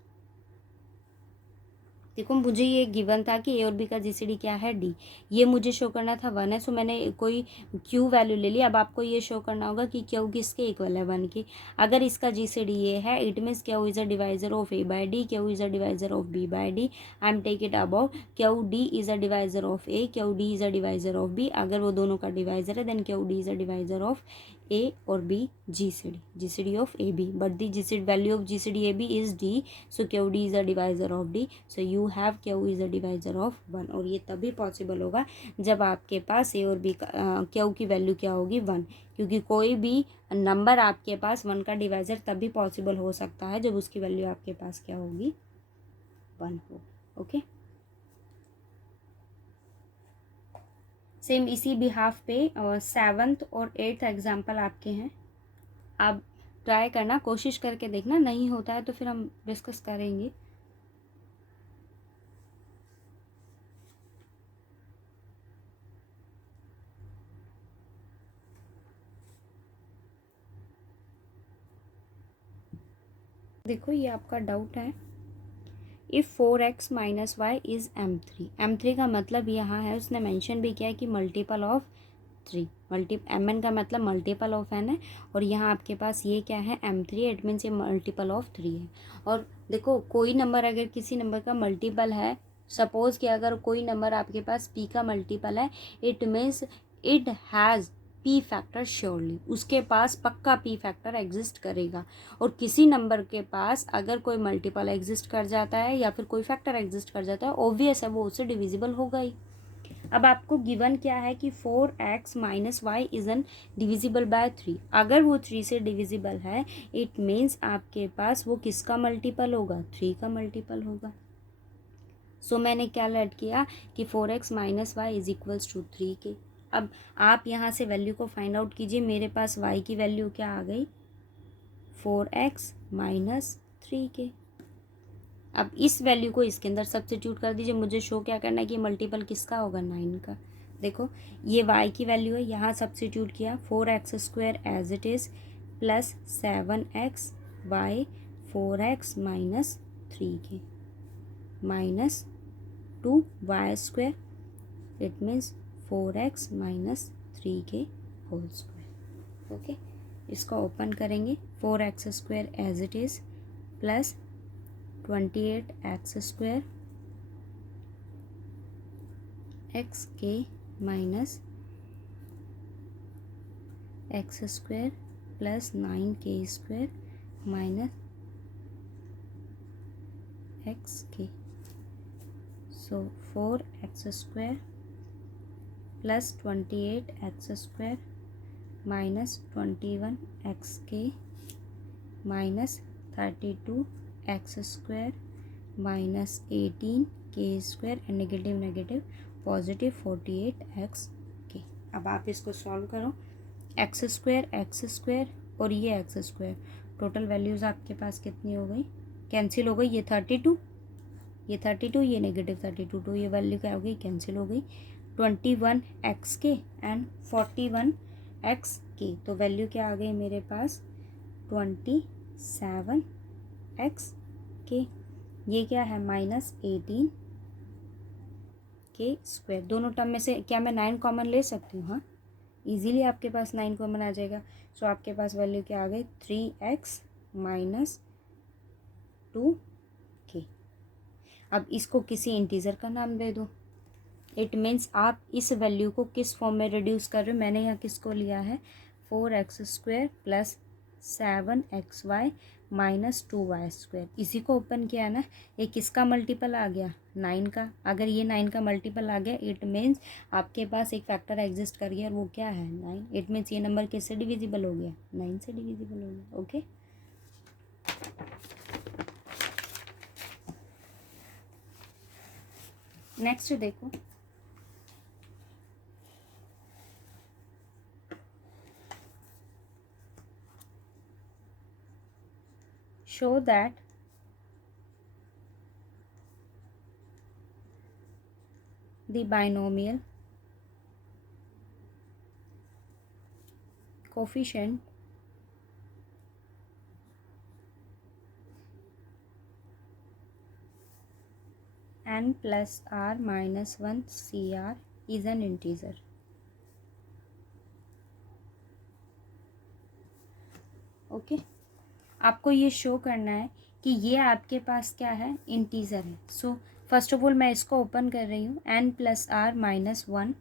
देखो मुझे ये गिवन था कि ए और बी का जीसीडी क्या है, डी। ये मुझे शो करना था 1 है, सो मैंने कोई क्यू वैल्यू ले ली। अब आपको ये शो करना होगा कि क्यू किसके इक्वल है, 1 की। अगर इसका जीसीडी ये है, it means Q is a divisor of A by D, Q is a divisor of B by D. I am take it about Q D is a divisor of A, Q D is a divisor of B. अगर वो दोनों का divisor है then Q D is a divisor of A और B GCD of A B, but the GCD value of GCD A B is D, so Q D is a divisor of D, so you have Q is a divisor of 1। और ये तभी possible होगा जब आपके पास ए और B का Q की वैल्यू क्या होगी, 1। क्योंकि कोई भी नंबर आपके पास 1 का डिवाइज़र तभी पॉसिबल हो सकता है जब उसकी वैल्यू आपके पास क्या होगी, 1 हो। ओके, सेम इसी बिहाफ पे 7th और 8th एग्जाम्पल आपके हैं। आप ट्राई करना, कोशिश करके देखना, नहीं होता है तो फिर हम डिस्कस करेंगे। देखो ये आपका डाउट है, if 4x minus y is m3 का मतलब यहाँ है, उसने मेंशन भी किया है कि मल्टीपल ऑफ 3, mn का मतलब मल्टीपल ऑफ n है, और यहाँ आपके पास ये क्या है, m3, इट मीन्स ये मल्टीपल ऑफ 3 है। और देखो कोई नंबर अगर किसी नंबर का मल्टीपल है, सपोज़ कि अगर कोई नंबर आपके पास p का मल्टीपल है, it means it has P factor surely, उसके पास पक्का पी फैक्टर एग्जिस्ट करेगा। और किसी नंबर के पास अगर कोई मल्टीपल एग्जिस्ट कर जाता है या फिर कोई फैक्टर एग्जिस्ट कर जाता है, ऑब्वियस है वो उससे डिविजिबल होगा ही। अब आपको गिवन क्या है कि 4x minus y is an divisible by 3। अगर वो 3 से डिविजिबल है, इट मीन्स आपके पास वो किसका मल्टीपल होगा, 3 का मल्टीपल होगा। सो मैंने क्या लेट किया कि 4x minus y is equals to 3 के। अब आप यहाँ से वैल्यू को फाइंड आउट कीजिए। मेरे पास y की वैल्यू क्या आ गई, 4x माइनस 3 के। अब इस वैल्यू को इसके अंदर सब्स्टिट्यूट कर दीजिए। मुझे शो क्या करना है कि मल्टीपल किसका होगा, 9 का। देखो ये y की वैल्यू है, यहाँ सब्स्टिट्यूट किया, 4x² as it is plus 7x y 4x minus 3 के minus 2y², it means 4x minus 3 के होल स्क्वायर। ओके, इसको ओपन करेंगे, 4x² as it is plus 28x² X K minus x² plus 9k² minus X K. So 4x² plus 28x² minus 21xk minus 32x² minus 18k² and negative negative positive 48xk। अब आप इसको solve करो, x² और ये x², total values आपके पास कितनी हो गई, कैंसिल हो गई। ये 32, ये नेगेटिव 32, तो ये वैल्यू क्या हो गई, कैंसिल हो गई। 21xk एंड 41xk, तो वैल्यू क्या आ गई मेरे पास, 27xk। ये क्या है, माइनस 18k²। दोनों टर्म में से क्या मैं 9 कॉमन ले सकती हूँ, हाँ इजीली आपके पास 9 कॉमन आ जाएगा। सो आपके पास वैल्यू क्या आ गई, 3x माइनस 2k। अब इसको किसी इंटीजर का नाम दे दो। इट मीन्स आप इस वैल्यू को किस फॉर्म में रिड्यूस कर रहे हो। मैंने यहाँ किसको लिया है, 4x² plus 7xy minus 2y²। इसी को ओपन किया ना, ये किसका मल्टीपल आ गया, 9 का। अगर ये 9 का मल्टीपल आ गया इट मीन्स आपके पास एक फैक्टर एग्जिस्ट कर गया और वो क्या है, 9। इट मीन्स ये नंबर किससे डिविजिबल हो गया, 9 से डिविजिबल हो गया। ओके, नेक्स्ट देखो, show that the binomial coefficient n plus r minus 1 CR is an integer। Okay, आपको ये शो करना है कि ये आपके पास क्या है, इंटीजर है। सो फर्स्ट ऑफ ऑल मैं इसको ओपन कर रही हूँ, n plus r minus 1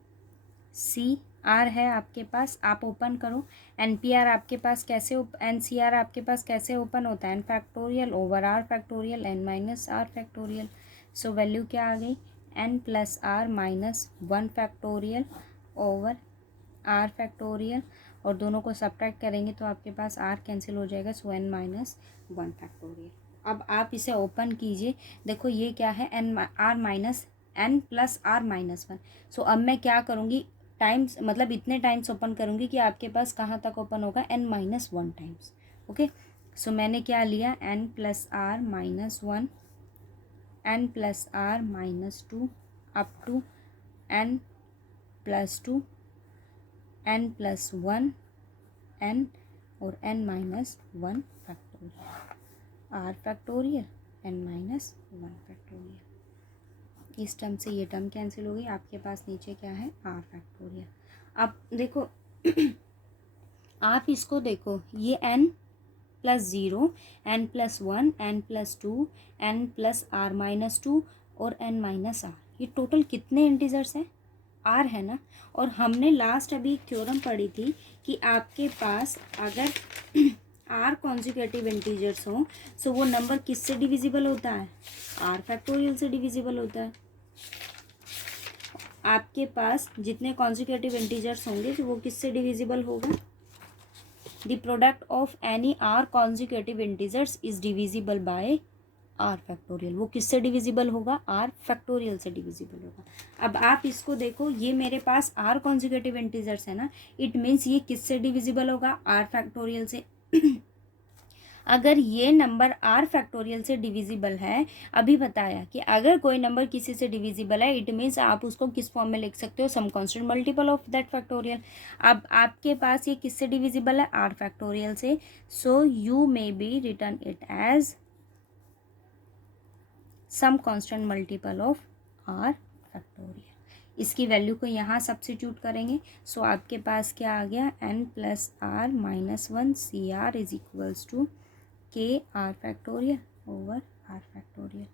CR है आपके पास, आप ओपन करो। NPR आपके पास कैसे NCR आपके पास कैसे ओपन होता है, n factorial over r factorial n minus r factorial. So value क्या आ गई, n plus r minus 1 factorial over r factorial, और दोनों को सब्ट्रैक्ट करेंगे तो आपके पास r कैंसिल हो जाएगा, सो n माइनस 1 फैक्टोरियल। अब आप इसे ओपन कीजिए, देखो ये क्या है, n प्लस आर माइनस 1। सो अब मैं क्या करूँगी, टाइम्स मतलब इतने टाइम्स ओपन करूँगी कि आपके पास कहाँ तक ओपन होगा, n minus 1 times. Okay, so मैंने क्या लिया, n plus r minus 1, n plus r minus 2 up to n plus 2, n plus 1 n और n minus 1 factorial, r factorial n minus 1 factorial. इस टर्म से ये टर्म कैंसिल हो गई, आपके पास नीचे क्या है, r फैक्टोरियल। अब देखो आप इसको देखो, ये n plus 0 n plus 1 n plus 2 n plus r minus 2 और n माइनस r, ये टोटल कितने इंटीजर्स हैं, r है ना। और हमने लास्ट अभी थ्योरम पढ़ी थी कि आपके पास अगर r कॉन्जिक्यूटिव इंटीजर्स हों सो वो नंबर किससे डिविजिबल होता है, r फैक्टोरियल से डिविजिबल होता है। आपके पास जितने कॉन्जिक्यूटिव इंटीजर्स होंगे तो वो किससे डिविजिबल होगा, the product of any r consecutive integers is divisible by r factorial. वो किससे डिविजिबल होगा, r फैक्टोरियल से डिविजिबल होगा। अब आप इसको देखो, ये मेरे पास r कॉन्जिक्यूटिव इंटीजर्स है ना, इट मीन्स ये किससे डिविजिबल होगा, r फैक्टोरियल से। अगर ये नंबर r फैक्टोरियल से डिविजिबल है, अभी बताया कि अगर कोई नंबर किसी से डिविजिबल है इट मीन्स आप उसको किस फॉर्म में लिख सकते हो, some constant multiple of that factorial. अब आपके पास ये किससे डिविजिबल है, r फैक्टोरियल से, so you may be return it as some constant multiple of r factorial. इसकी वैल्यू को यहाँ सब्सिट्यूट करेंगे, सो आपके पास क्या आ गया, n plus r minus 1 CR is equals to k r factorial over r factorial.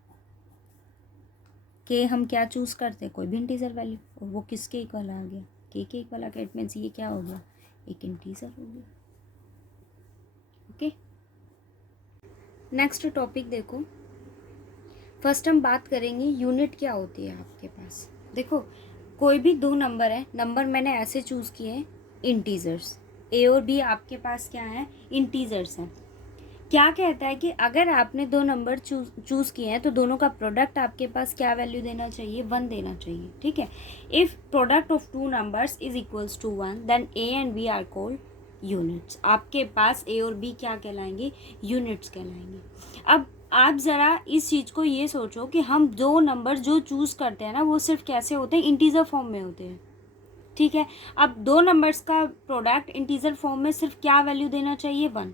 k हम क्या चूज़ करते हैं, कोई भी इंटीजर वैल्यू, और वो किसके इक्वल आ गया, k के इक्वल आ गया। इट मीन्स ये क्या हो गया, एक इंटीजर हो गया। ओके, नेक्स्ट टॉपिक देखो, फर्स्ट हम बात करेंगे यूनिट क्या होती है आपके पास। देखो कोई भी दो नंबर है, नंबर मैंने ऐसे चूज़ किए हैं इंटीजर्स, a और b आपके पास क्या है, इंटीजर्स हैं। क्या कहता है कि अगर आपने दो नंबर चूज़ किए हैं तो दोनों का प्रोडक्ट आपके पास क्या वैल्यू देना चाहिए, 1 देना चाहिए। ठीक है, if product of two numbers is equals to 1 then a and b are called units. आपके पास a और b क्या कहलाएंगे, यूनिट्स कहलाएंगे। अब आप ज़रा इस चीज़ को ये सोचो कि हम दो नंबर जो चूज़ करते हैं ना वो सिर्फ कैसे होते हैं, इंटीजर फॉर्म में होते हैं। ठीक है, अब दो नंबर्स का प्रोडक्ट इंटीजर फॉर्म में सिर्फ क्या वैल्यू देना चाहिए, 1।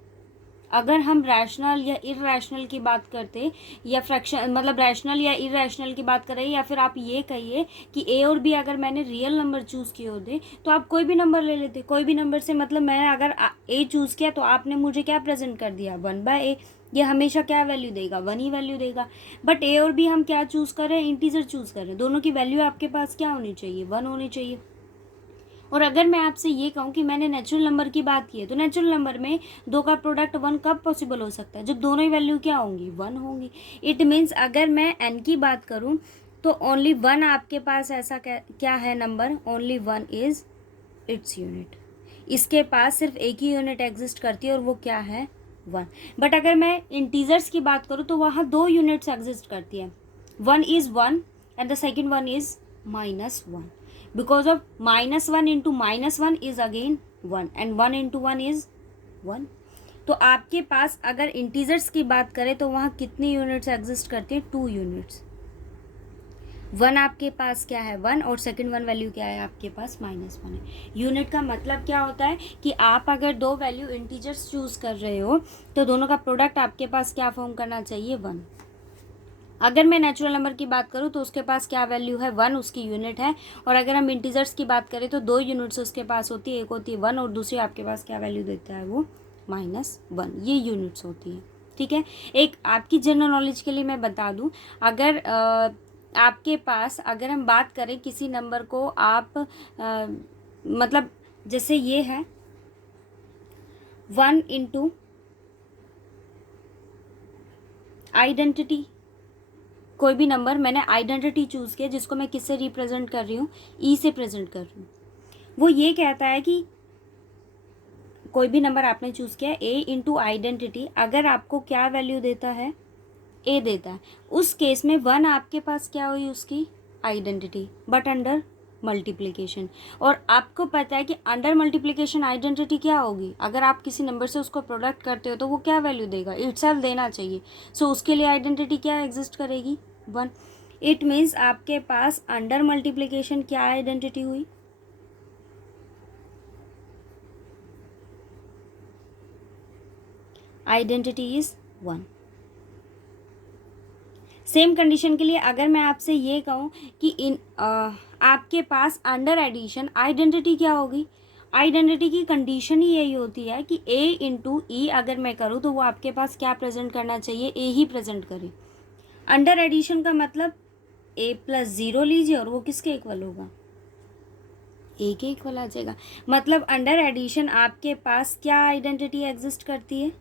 अगर हम रैशनल या इरैशनल की बात करते या फ्रैक्शन मतलब रैशनल या इरैशनल की बात करें, या फिर आप ये कहिए कि ए और बी अगर मैंने रियल नंबर चूज़ किए होते तो आप कोई भी नंबर ले लेते। कोई भी नंबर से मतलब मैंने अगर ए चूज़ किया तो आपने मुझे क्या प्रेजेंट कर दिया, 1/a। ये हमेशा क्या वैल्यू देगा, 1 ही वैल्यू देगा। बट ए और बी हम क्या चूज़ कर रहे हैं, इंटीजर चूज़ कर रहे हैं। दोनों की वैल्यू आपके पास क्या होनी चाहिए, 1 होनी चाहिए। और अगर मैं आपसे ये कहूँ कि मैंने नेचुरल नंबर की बात की है, तो नेचुरल नंबर में दो का प्रोडक्ट 1 कब पॉसिबल हो सकता है, जब दोनों ही वैल्यू क्या होंगी, 1 होंगी। इट मीन्स अगर मैं n की बात करूँ तो ओनली 1 आपके पास ऐसा क्या है number, only 1 is its unit. इसके पास सिर्फ एक ही यूनिट एग्जिस्ट करती है और वो क्या है, 1। बट अगर मैं इंटीजर्स की बात करूँ तो वहाँ 2 यूनिट्स एग्जिस्ट करती है। 1 is 1 and the second 1 is -1, because of -1 into -1 is again 1 and 1 into 1 is 1। तो आपके पास अगर इंटीजर्स की बात करें तो वहाँ कितनी यूनिट्स एग्जिस्ट करती हैं, 2 यूनिट्स। 1 आपके पास क्या है, 1, और सेकंड 1 वैल्यू क्या है आपके पास, -1 है। यूनिट का मतलब क्या होता है कि आप अगर दो वैल्यू इंटीजर्स चूज कर रहे हो तो दोनों का प्रोडक्ट आपके पास क्या फॉर्म करना चाहिए, 1। अगर मैं नेचुरल नंबर की बात करूँ तो उसके पास क्या वैल्यू है, 1 उसकी यूनिट है। और अगर हम इंटीजर्स की बात करें तो 2 यूनिट्स उसके पास होती है, एक होती है 1 और दूसरी आपके पास क्या वैल्यू देता है, वो -1। ये यूनिट्स होती है, ठीक है। एक आपकी जनरल नॉलेज के लिए मैं बता दूं, अगर आपके पास अगर हम बात करें किसी नंबर को आप मतलब जैसे ये है 1 इंटू आइडेंटिटी, कोई भी नंबर मैंने आइडेंटिटी चूज़ किया जिसको मैं किससे रिप्रेजेंट कर रही हूँ, ई से प्रेजेंट कर रही हूँ। वो ये कहता है कि कोई भी नंबर आपने चूज़ किया, ए इंटू आइडेंटिटी, अगर आपको क्या वैल्यू देता है, ए देता है, उस केस में 1 आपके पास क्या हुई, उसकी आइडेंटिटी, बट अंडर मल्टीप्लिकेशन। और आपको पता है कि अंडर मल्टीप्लिकेशन आइडेंटिटी क्या होगी, अगर आप किसी नंबर से उसको प्रोडक्ट करते हो तो वो क्या वैल्यू देगा, इटसेल्फ देना चाहिए। सो उसके लिए आइडेंटिटी क्या एग्जिस्ट करेगी, 1। इट मीन्स आपके पास अंडर मल्टीप्लिकेशन क्या आइडेंटिटी हुई, आइडेंटिटी इज 1। सेम कंडीशन के लिए अगर मैं आपसे ये कहूँ कि आपके पास अंडर एडिशन आइडेंटिटी क्या होगी, आइडेंटिटी की कंडीशन ही यही होती है कि ए इंटू ई अगर मैं करूँ तो वो आपके पास क्या प्रेजेंट करना चाहिए, ए ही प्रेजेंट करे। अंडर एडिशन का मतलब ए प्लस 0 लीजिए और वो किसके इक्वल होगा, ए के इक्वल आ जाएगा। मतलब अंडर एडिशन आपके पास क्या आइडेंटिटी एग्जिस्ट करती है,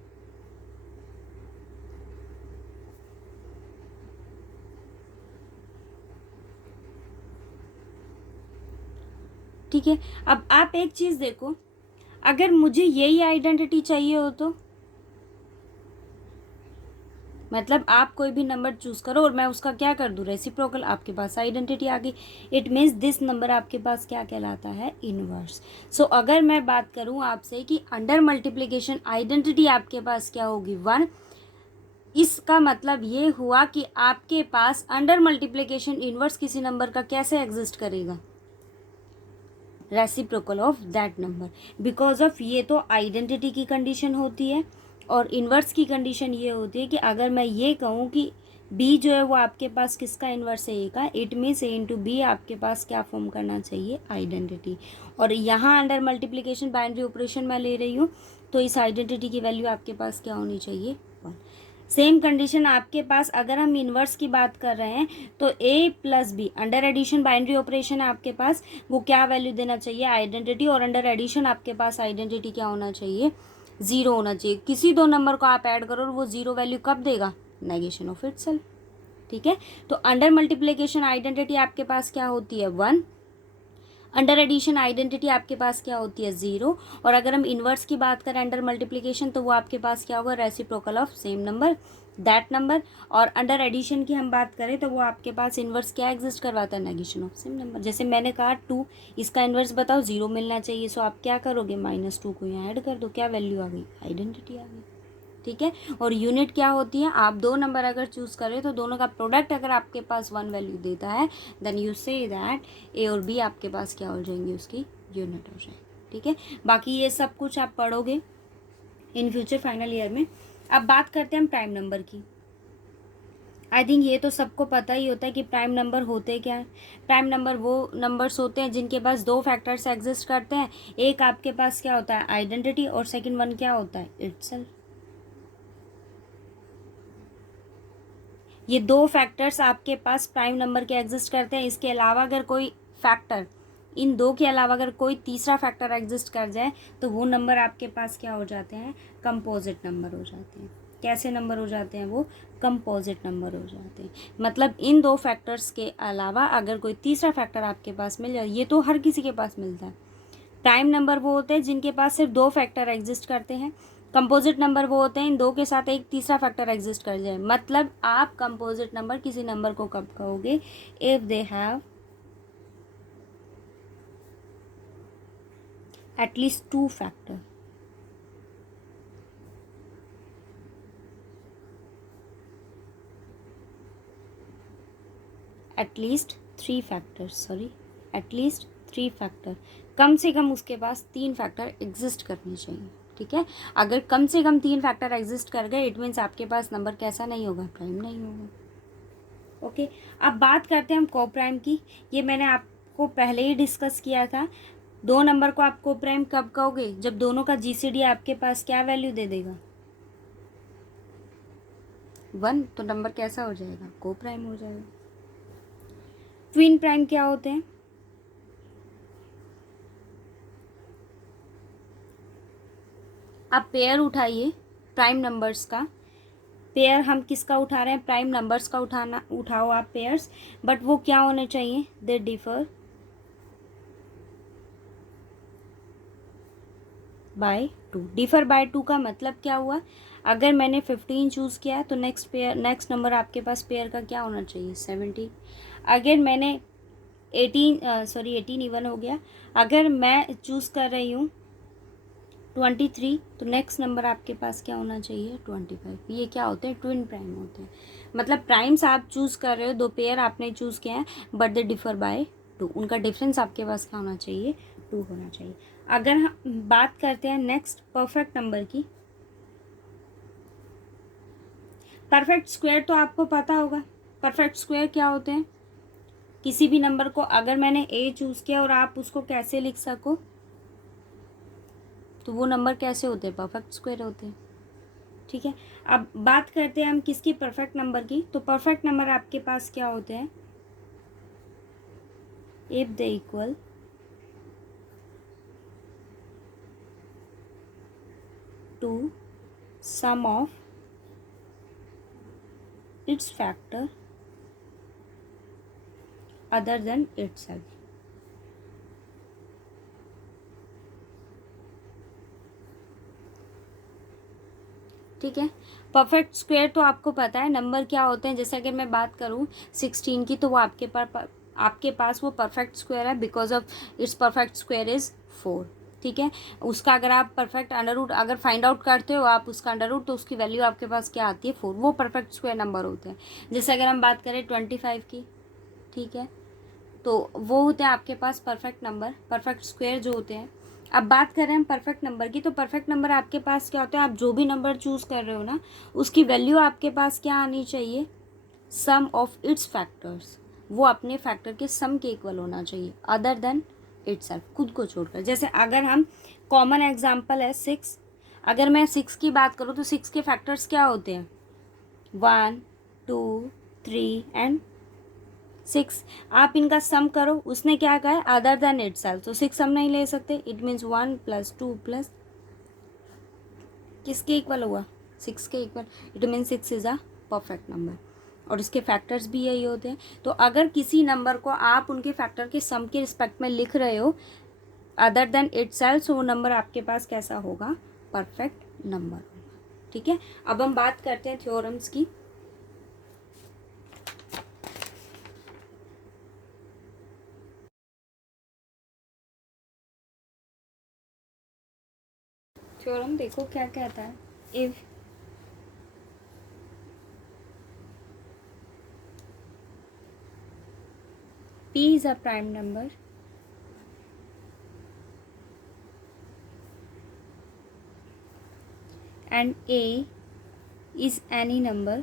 ठीक है। अब आप एक चीज़ देखो, अगर मुझे यही आइडेंटिटी चाहिए हो तो मतलब आप कोई भी नंबर चूज़ करो और मैं उसका क्या कर दूँ, रेसिप्रोकल, आपके पास आइडेंटिटी आ गई। इट मीन्स दिस नंबर आपके पास क्या कहलाता है, इनवर्स। सो अगर मैं बात करूँ आपसे कि अंडर मल्टीप्लिकेशन आइडेंटिटी आपके पास क्या होगी, 1, इसका मतलब ये हुआ कि आपके पास अंडर मल्टीप्लिकेशन इनवर्स किसी नंबर का कैसे एग्जिस्ट करेगा, reciprocal of that number. Because of ये तो आइडेंटिटी की कंडीशन होती है और इन्वर्स की कंडीशन ये होती है कि अगर मैं ये कहूँ कि बी जो है वो आपके पास किसका इन्वर्स है, ए का, it means A into B आपके पास क्या फॉर्म करना चाहिए, आइडेंटिटी। और यहाँ अंडर मल्टीप्लिकेशन बाइनरी ऑपरेशन मैं ले रही हूँ तो इस आइडेंटिटी की वैल्यू आपके पास क्या होनी चाहिए, 1। सेम कंडीशन आपके पास अगर हम इन्वर्स की बात कर रहे हैं तो A plus B under addition binary operation है आपके पास, वो क्या वैल्यू देना चाहिए, आइडेंटिटी। और अंडर एडिशन आपके पास आइडेंटिटी क्या होना चाहिए, 0 होना चाहिए। किसी दो नंबर को आप ऐड करो और वो 0 वैल्यू कब देगा, नेगेशन ऑफ इटसेल्फ, ठीक है। तो अंडर मल्टीप्लिकेशन आइडेंटिटी आपके पास क्या होती है, 1। अंडर एडिशन आइडेंटिटी आपके पास क्या होती है, 0। और अगर हम इन्वर्स की बात करें अंडर मल्टीप्लिकेशन तो वो आपके पास क्या होगा, reciprocal of same number, that number. और अंडर एडिशन की हम बात करें तो वो आपके पास इन्वर्स क्या एग्जिस्ट करवाता है, नेगेशन ऑफ सेम नंबर। जैसे मैंने कहा 2, इसका इन्वर्स बताओ, 0 मिलना चाहिए। सो आप क्या करोगे, -2 को यहाँ ऐड कर दो, क्या वैल्यू आ गई, आइडेंटिटी आ गई, ठीक है। और यूनिट क्या होती है, आप दो नंबर अगर चूज़ करें तो दोनों का प्रोडक्ट अगर आपके पास 1 वैल्यू देता है देन यू से दैट ए और बी आपके पास क्या हो जाएंगी, उसकी यूनिट हो जाएगी, ठीक है। बाकी ये सब कुछ आप पढ़ोगे इन फ्यूचर फाइनल ईयर में। अब बात करते हैं हम प्राइम नंबर की। आई थिंक ये तो सबको पता ही होता है कि प्राइम नंबर होते क्या हैं। प्राइम नंबर वो नंबर्स होते हैं जिनके पास दो फैक्टर्स एग्जिस्ट करते हैं। एक आपके पास क्या होता है, आइडेंटिटी, और सेकंड वन क्या होता है, इटसेल्फ। ये दो फैक्टर्स आपके पास प्राइम नंबर के एग्जिस्ट करते हैं। इसके अलावा अगर कोई फैक्टर, इन दो के अलावा अगर कोई तीसरा फैक्टर एग्जिस्ट कर जाए तो वो नंबर आपके पास क्या हो जाते हैं, कंपोजिट नंबर हो जाते हैं। कैसे नंबर हो जाते हैं वो, कंपोजिट नंबर हो जाते हैं। मतलब इन दो फैक्टर्स के अलावा अगर कोई तीसरा फैक्टर आपके पास मिल जाए, ये तो हर किसी के पास मिलता है। प्राइम नंबर वो होते हैं जिनके पास सिर्फ दो फैक्टर एग्जिस्ट करते हैं। कंपोजिट नंबर वो होते हैं इन दो के साथ एक तीसरा फैक्टर एग्जिस्ट कर जाए। मतलब आप कंपोजिट नंबर किसी नंबर को कब कहोगे, if they have at least two factor. At least three factor, sorry, at least three factor. कम से कम उसके पास तीन फैक्टर एग्जिस्ट करने चाहिए। ठीक है, अगर कम से कम तीन फैक्टर एग्जिस्ट कर गए, इट मीन्स आपके पास नंबर कैसा नहीं होगा, प्राइम नहीं होगा। ओके, अब बात करते हैं हम को प्राइम की। ये मैंने आपको पहले ही डिस्कस किया था। दो नंबर को आप को प्राइम कब कहोगे, जब दोनों का जीसीडी आपके पास क्या वैल्यू दे देगा, 1, तो नंबर कैसा हो जाएगा, को प्राइम हो जाएगा। ट्विन प्राइम क्या होते हैं, आप पेयर उठाइए प्राइम नंबर्स का। पेयर हम किसका उठा रहे हैं, प्राइम नंबर्स का उठाओ आप पेयर्स। बट वो क्या होने चाहिए, they differ by 2। Differ by 2 का मतलब क्या हुआ, अगर मैंने 15 चूज़ किया तो नेक्स्ट नंबर आपके पास पेयर का क्या होना चाहिए, 17। अगर मैंने 18 इवन हो गया, अगर मैं चूज़ कर रही हूँ 23 तो नेक्स्ट नंबर आपके पास क्या होना चाहिए, 25। ये क्या होते हैं, ट्विन प्राइम होते हैं। मतलब प्राइम्स आप चूज़ कर रहे हो, दो पेयर आपने चूज़ किया है, बट दे डिफर बाय 2। उनका डिफरेंस आपके पास क्या होना चाहिए, 2 होना चाहिए। अगर हम बात करते हैं नेक्स्ट परफेक्ट नंबर की, परफेक्ट स्क्वायर तो आपको पता होगा। परफेक्ट स्क्वायर क्या होते हैं, किसी भी नंबर को अगर मैंने ए चूज़ किया और आप उसको कैसे लिख सको, तो वो नंबर कैसे होते हैं, परफेक्ट स्क्वायर होते हैं। ठीक है, अब बात करते हैं हम किसकी, परफेक्ट नंबर की। तो परफेक्ट नंबर आपके पास क्या होते हैं, if they equal to sum of its factor other than itself. ठीक है, परफेक्ट स्क्वायर तो आपको पता है नंबर क्या होते हैं। जैसे अगर मैं बात करूँ 16 की, तो वो आपके पास वो परफेक्ट स्क्वायर है because of its perfect square is 4। ठीक है, उसका अगर आप परफेक्ट अंडर रूट अगर फाइंड आउट करते हो आप उसका अंडर रूट, तो उसकी वैल्यू आपके पास क्या आती है, 4। वो परफेक्ट स्क्वायर नंबर होते हैं। जैसे अगर हम बात करें 25 की, ठीक है, तो वो होते हैं आपके पास परफेक्ट नंबर, परफेक्ट स्क्वायर जो होते हैं। अब बात कर रहे हैं हम परफेक्ट नंबर की, तो परफेक्ट नंबर आपके पास क्या होता है, आप जो भी नंबर चूज़ कर रहे हो ना, उसकी वैल्यू आपके पास क्या आनी चाहिए, सम ऑफ इट्स फैक्टर्स। वो अपने फैक्टर के सम के इक्वल होना चाहिए, अदर देन इटसेल्फ, खुद को छोड़कर। जैसे अगर हम कॉमन एग्जांपल है 6, अगर मैं 6 की बात करूँ तो 6 के फैक्टर्स क्या होते हैं, 1 2 3 एंड 6। आप इनका सम करो, उसने क्या कहा है, अदर देन इटसेल्फ, तो 6 हम नहीं ले सकते। इट मीन्स 1 + 2 प्लस किसके इक्वल हुआ, 6 के equal. It means 6 is a perfect number, और इसके फैक्टर्स भी यही होते हैं। तो अगर किसी नंबर को आप उनके फैक्टर के सम के रिस्पेक्ट में लिख रहे हो अदर देन इटसेल्फ, सो वो नंबर आपके पास कैसा होगा, परफेक्ट नंबर होगा। ठीक है, अब हम बात करते हैं थ्योरम्स की। थ्योरम देखो क्या कहता है, if P is a prime number and A is any number,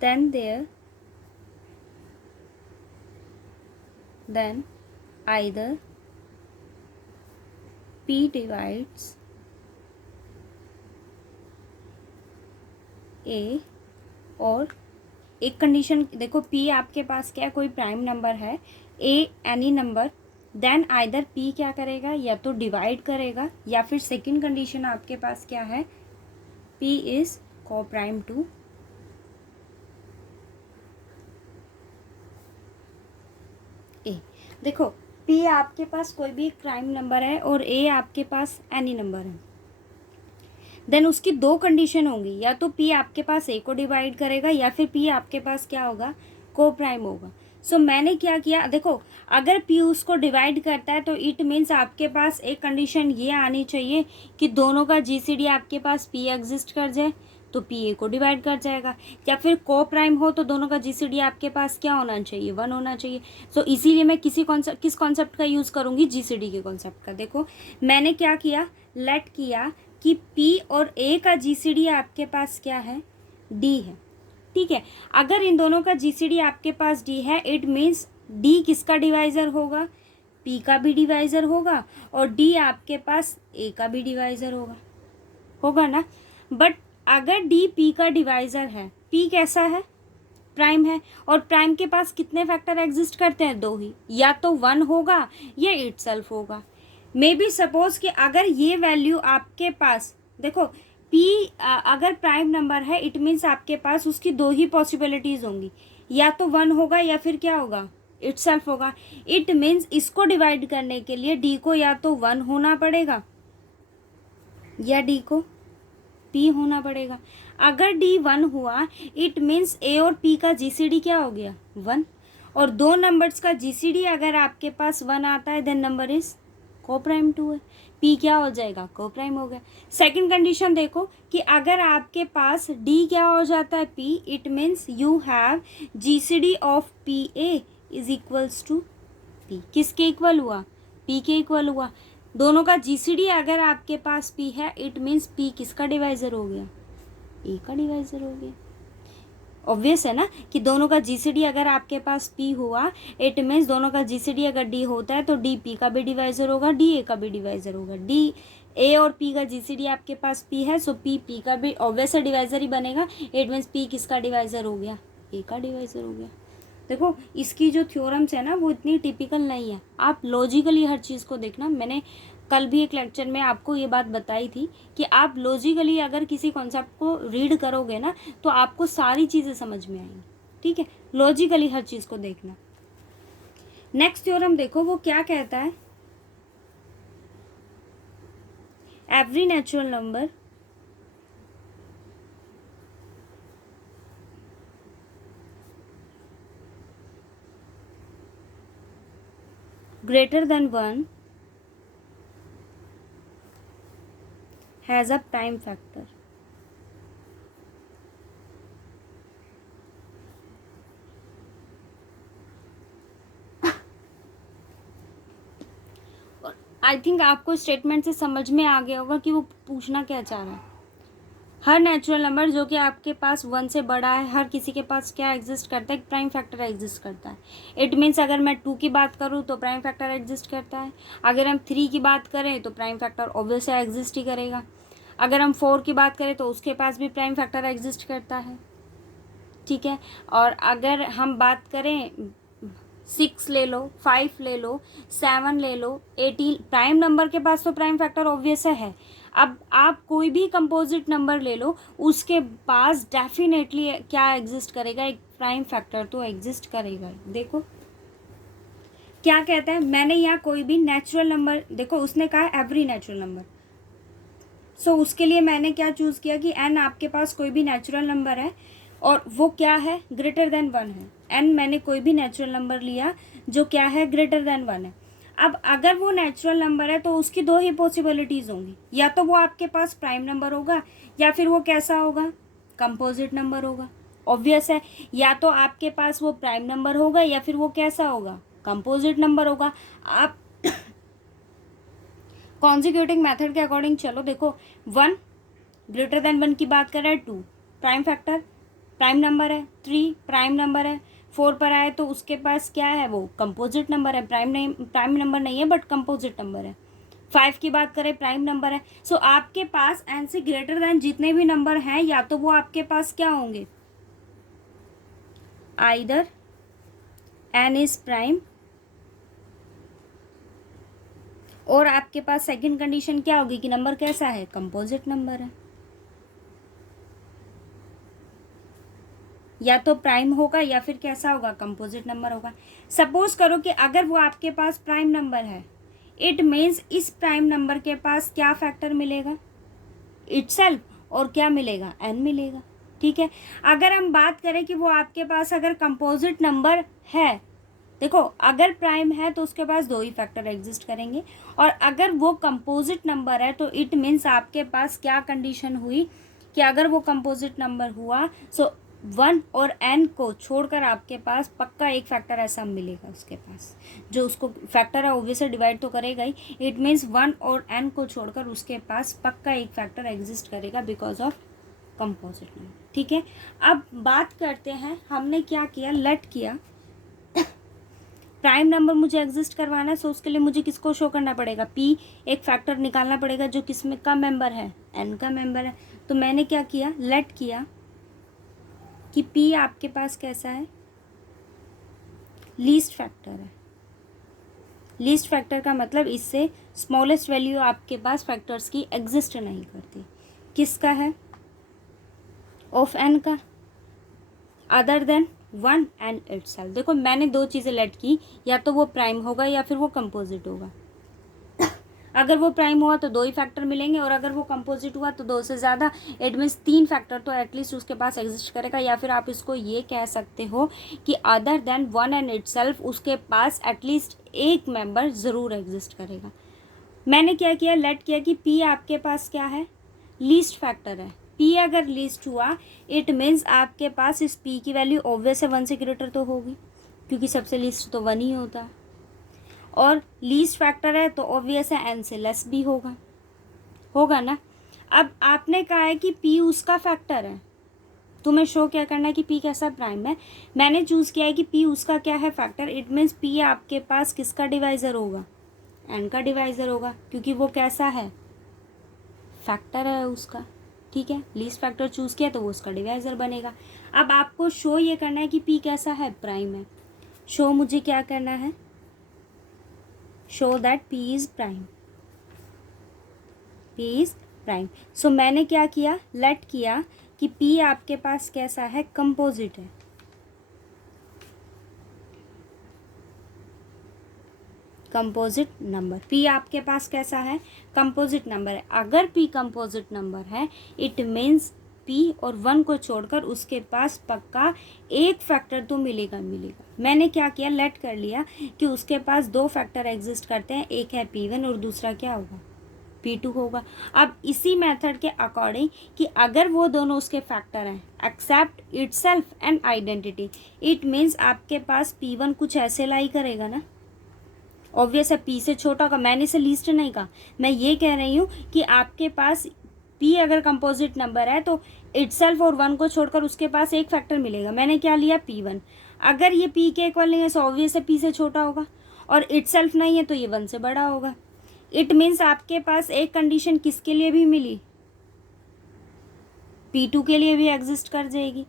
then either P divides A, और एक कंडीशन देखो, P आपके पास क्या, कोई प्राइम नंबर है, A any number, then either P क्या करेगा, या तो डिवाइड करेगा, या फिर सेकंड कंडीशन आपके पास क्या है, P इज को प्राइम टू A। देखो P आपके पास कोई भी प्राइम नंबर है और A आपके पास एनी नंबर है, देन उसकी दो कंडीशन होंगी, या तो P आपके पास A को डिवाइड करेगा, या फिर P आपके पास क्या होगा, को प्राइम होगा। सो मैंने क्या किया, देखो अगर P उसको डिवाइड करता है तो इट मीन्स आपके पास एक कंडीशन ये आनी चाहिए कि दोनों का GCD आपके पास P एग्जिस्ट कर जाए, तो P A को डिवाइड कर जाएगा, या फिर को प्राइम हो तो दोनों का GCD आपके पास क्या होना चाहिए, 1 होना चाहिए। सो इसीलिए मैं किस कॉन्सेप्ट का यूज़ करूँगी, GCD के कॉन्सेप्ट का। देखो मैंने क्या किया, लेट किया कि P और A का GCD आपके पास क्या है, D है, ठीक है। अगर इन दोनों का GCD आपके पास D है, इट मीन्स D किसका डिवाइज़र होगा, P का भी डिवाइज़र होगा, और D आपके पास A का भी डिवाइज़र होगा ना। बट अगर D P का डिवाइज़र है, P कैसा है, प्राइम है, और प्राइम के पास कितने फैक्टर एग्जिस्ट करते हैं, दो ही, या तो 1 होगा या इटसेल्फ होगा। मे बी सपोज कि अगर ये वैल्यू आपके पास, देखो P अगर प्राइम नंबर है, इट मीन्स आपके पास उसकी दो ही पॉसिबिलिटीज़ होंगी, या तो 1 होगा या फिर क्या होगा, इटसेल्फ होगा। इट मीन्स इसको डिवाइड करने के लिए D को या तो 1 होना पड़ेगा या D को P होना पड़ेगा। अगर D 1 हुआ, इट मीन्स A और P का GCD क्या हो गया, 1, और दो नंबर्स का GCD अगर आपके पास 1 आता है, देन नंबर इज को प्राइम 2 है, P क्या हो जाएगा, को प्राइम हो गया। सेकंड कंडीशन देखो कि अगर आपके पास D क्या हो जाता है, P, it means you have GCD of PA is equals to P। किसके इक्वल हुआ, P के इक्वल हुआ। दोनों का GCD अगर आपके पास P है, इट मीन्स P किसका डिवाइज़र हो गया, A का डिवाइज़र हो गया। ऑब्वियस है ना कि दोनों का GCD अगर आपके पास P हुआ, इट मीन्स दोनों का GCD अगर D होता है तो D P का भी डिवाइज़र होगा, D A का भी डिवाइज़र होगा। D A और P का GCD आपके पास P है, सो P का भी ऑब्वियस है डिवाइज़र ही बनेगा। इट मीन्स P किसका डिवाइज़र हो गया, A का डिवाइज़र हो गया। देखो इसकी जो थ्योरम्स है ना, वो इतनी टिपिकल नहीं है, आप लॉजिकली हर चीज़ को देखना। मैंने कल भी एक लेक्चर में आपको ये बात बताई थी कि आप लॉजिकली अगर किसी कॉन्सेप्ट को रीड करोगे ना, तो आपको सारी चीज़ें समझ में आएंगी, ठीक है। लॉजिकली हर चीज़ को देखना। नेक्स्ट थ्योरम देखो वो क्या कहता है, every natural number greater than 1 has a prime factor। I think आपको स्टेटमेंट से समझ में आ गया होगा कि वो पूछना क्या चाह रहा है। हर नेचुरल नंबर जो कि आपके पास 1 से बड़ा है, हर किसी के पास क्या एग्जिस्ट करता है, एक प्राइम फैक्टर एग्जिस्ट करता है। इट मीन्स अगर मैं 2 की बात करूँ तो प्राइम फैक्टर एग्जिस्ट करता है, अगर हम 3 की बात करें तो प्राइम फैक्टर ऑब्वियसली एग्जिस्ट ही करेगा, अगर हम 4 की बात करें तो उसके पास भी प्राइम फैक्टर एग्जिस्ट करता है, ठीक है। और अगर हम बात करें 6 ले लो, 5 ले लो, 7 ले लो, 18, प्राइम नंबर के पास तो प्राइम फैक्टर ऑब्वियस है। अब आप कोई भी कंपोजिट नंबर ले लो, उसके पास डेफिनेटली क्या एग्जिस्ट करेगा, एक प्राइम फैक्टर तो एग्जिस्ट करेगा। देखो क्या कहता है, मैंने यहाँ कोई भी नेचुरल नंबर, देखो उसने कहा एवरी नेचुरल नंबर, सो उसके लिए मैंने क्या चूज़ किया कि n आपके पास कोई भी नेचुरल नंबर है और वो क्या है, ग्रेटर देन 1 है। n मैंने कोई भी नेचुरल नंबर लिया जो क्या है, ग्रेटर देन 1 है। अब अगर वो नेचुरल नंबर है तो उसकी दो ही पॉसिबिलिटीज़ होंगी, या तो वो आपके पास प्राइम नंबर होगा या फिर वो कैसा होगा, कंपोजिट नंबर होगा। ऑब्वियस है, या तो आपके पास वो प्राइम नंबर होगा या फिर वो कैसा होगा, कंपोजिट नंबर होगा। आप कॉन्जिक्यूटिव मेथड के अकॉर्डिंग चलो देखो, 1 ग्रेटर देन 1 की बात कर रहा है, 2 प्राइम फैक्टर प्राइम नंबर है, 3 प्राइम नंबर है, 4 पर आए तो उसके पास क्या है, वो कंपोजिट नंबर है, प्राइम नंबर नहीं है बट कंपोजिट नंबर है। 5 की बात करें, प्राइम नंबर है। सो आपके पास n से ग्रेटर देन जितने भी नंबर हैं या तो वो आपके पास क्या होंगे, आइदर n इज प्राइम, और आपके पास सेकंड कंडीशन क्या होगी कि नंबर कैसा है, कंपोजिट नंबर है। या तो प्राइम होगा या फिर कैसा होगा, कंपोजिट नंबर होगा। सपोज करो कि अगर वो आपके पास प्राइम नंबर है, इट मीन्स इस प्राइम नंबर के पास क्या फैक्टर मिलेगा, इटसेल्फ, और क्या मिलेगा, n मिलेगा। ठीक है, अगर हम बात करें कि वो आपके पास अगर कंपोजिट नंबर है, देखो अगर प्राइम है तो उसके पास 2 ही फैक्टर एग्जिस्ट करेंगे, और अगर वो कंपोजिट नंबर है तो इट मीन्स आपके पास क्या कंडीशन हुई कि अगर वो कंपोजिट नंबर हुआ सो 1 और n को छोड़कर आपके पास पक्का एक फैक्टर ऐसा मिलेगा उसके पास, जो उसको फैक्टर है ऑब्वियसली डिवाइड तो करेगा ही। इट मीन्स 1 और n को छोड़कर उसके पास पक्का एक फैक्टर एग्जिस्ट करेगा बिकॉज ऑफ कंपोजिट नंबर। ठीक है, अब बात करते हैं हमने क्या किया, लेट किया प्राइम नंबर मुझे एग्जिस्ट करवाना है, सो उसके लिए मुझे किसको शो करना पड़ेगा, p एक फैक्टर निकालना पड़ेगा जो किसमें का मेंबर है, n का मेंबर है। तो मैंने क्या किया, लेट किया कि p आपके पास कैसा है, लीस्ट फैक्टर है। लीस्ट फैक्टर का मतलब इससे स्मॉलेस्ट वैल्यू आपके पास फैक्टर्स की एग्जिस्ट नहीं करती। किसका है, ऑफ n का, अदर देन 1 एंड इटसेल्फ। देखो मैंने 2 चीज़ें लेट की, या तो वो प्राइम होगा या फिर वो कंपोजिट होगा। अगर वो प्राइम हुआ तो 2 ही फैक्टर मिलेंगे, और अगर वो कंपोजिट हुआ तो 2 से ज़्यादा, इट मीन्स 3 फैक्टर तो एटलीस्ट उसके पास एग्जिस्ट करेगा। या फिर आप इसको ये कह सकते हो कि अदर देन 1 एंड इटसेल्फ उसके पास एटलीस्ट एक मेंबर ज़रूर एग्जिस्ट करेगा। मैंने क्या किया, लेट किया कि p आपके पास क्या है, लीस्ट फैक्टर है। p अगर लीस्ट हुआ इट मीन्स आपके पास इस p की वैल्यू ऑब्वियस है 1 से ग्रेटर तो होगी, क्योंकि सबसे लीस्ट तो 1 ही होता है, और लीस्ट फैक्टर है तो ऑब्वियस है n से लेस भी होगा ना। अब आपने कहा है कि p उसका फैक्टर है, तुम्हें शो क्या करना है कि p कैसा प्राइम है। मैंने चूज़ किया है कि p उसका क्या है, फैक्टर। इट मीन्स p आपके पास किसका डिवाइज़र होगा, n का डिवाइज़र होगा, क्योंकि वो कैसा है, फैक्टर है उसका। ठीक है, लीस्ट फैक्टर चूज़ किया तो वो उसका डिवाइज़र बनेगा। अब आपको शो ये करना है कि p कैसा है, प्राइम है। शो मुझे क्या करना है, show that p is prime, p is prime. So मैंने क्या किया, लेट किया कि p आपके पास कैसा है, कंपोजिट है। कंपोजिट नंबर p आपके पास कैसा है, कंपोजिट नंबर है। अगर p कंपोजिट नंबर है इट मीन्स p और 1 को छोड़कर उसके पास पक्का एक फैक्टर तो मिलेगा। मैंने क्या किया, लेट कर लिया कि उसके पास 2 फैक्टर एग्जिस्ट करते हैं, एक है p1 और दूसरा क्या होगा, p2 होगा। अब इसी मेथड के अकॉर्डिंग कि अगर वो दोनों उसके फैक्टर हैं, except itself and identity, it means आपके पास p1 कुछ ऐसे लाई करेगा ना, ऑब्वियस है p से छोटा होगा। मैंने इसे लीस्ट नहीं कहा, मैं ये कह रही हूँ कि आपके पास p अगर कंपोजिट नंबर है तो इटसेल्फ और 1 को छोड़कर उसके पास एक फैक्टर मिलेगा। मैंने क्या लिया, p1। अगर ये p के इक्वल नहीं है तो ऑब्वियस है p से छोटा होगा, और इटसेल्फ नहीं है तो ये 1 से बड़ा होगा। इट मीन्स आपके पास एक कंडीशन किसके लिए भी मिली, p2 के लिए भी एग्जिस्ट कर जाएगी।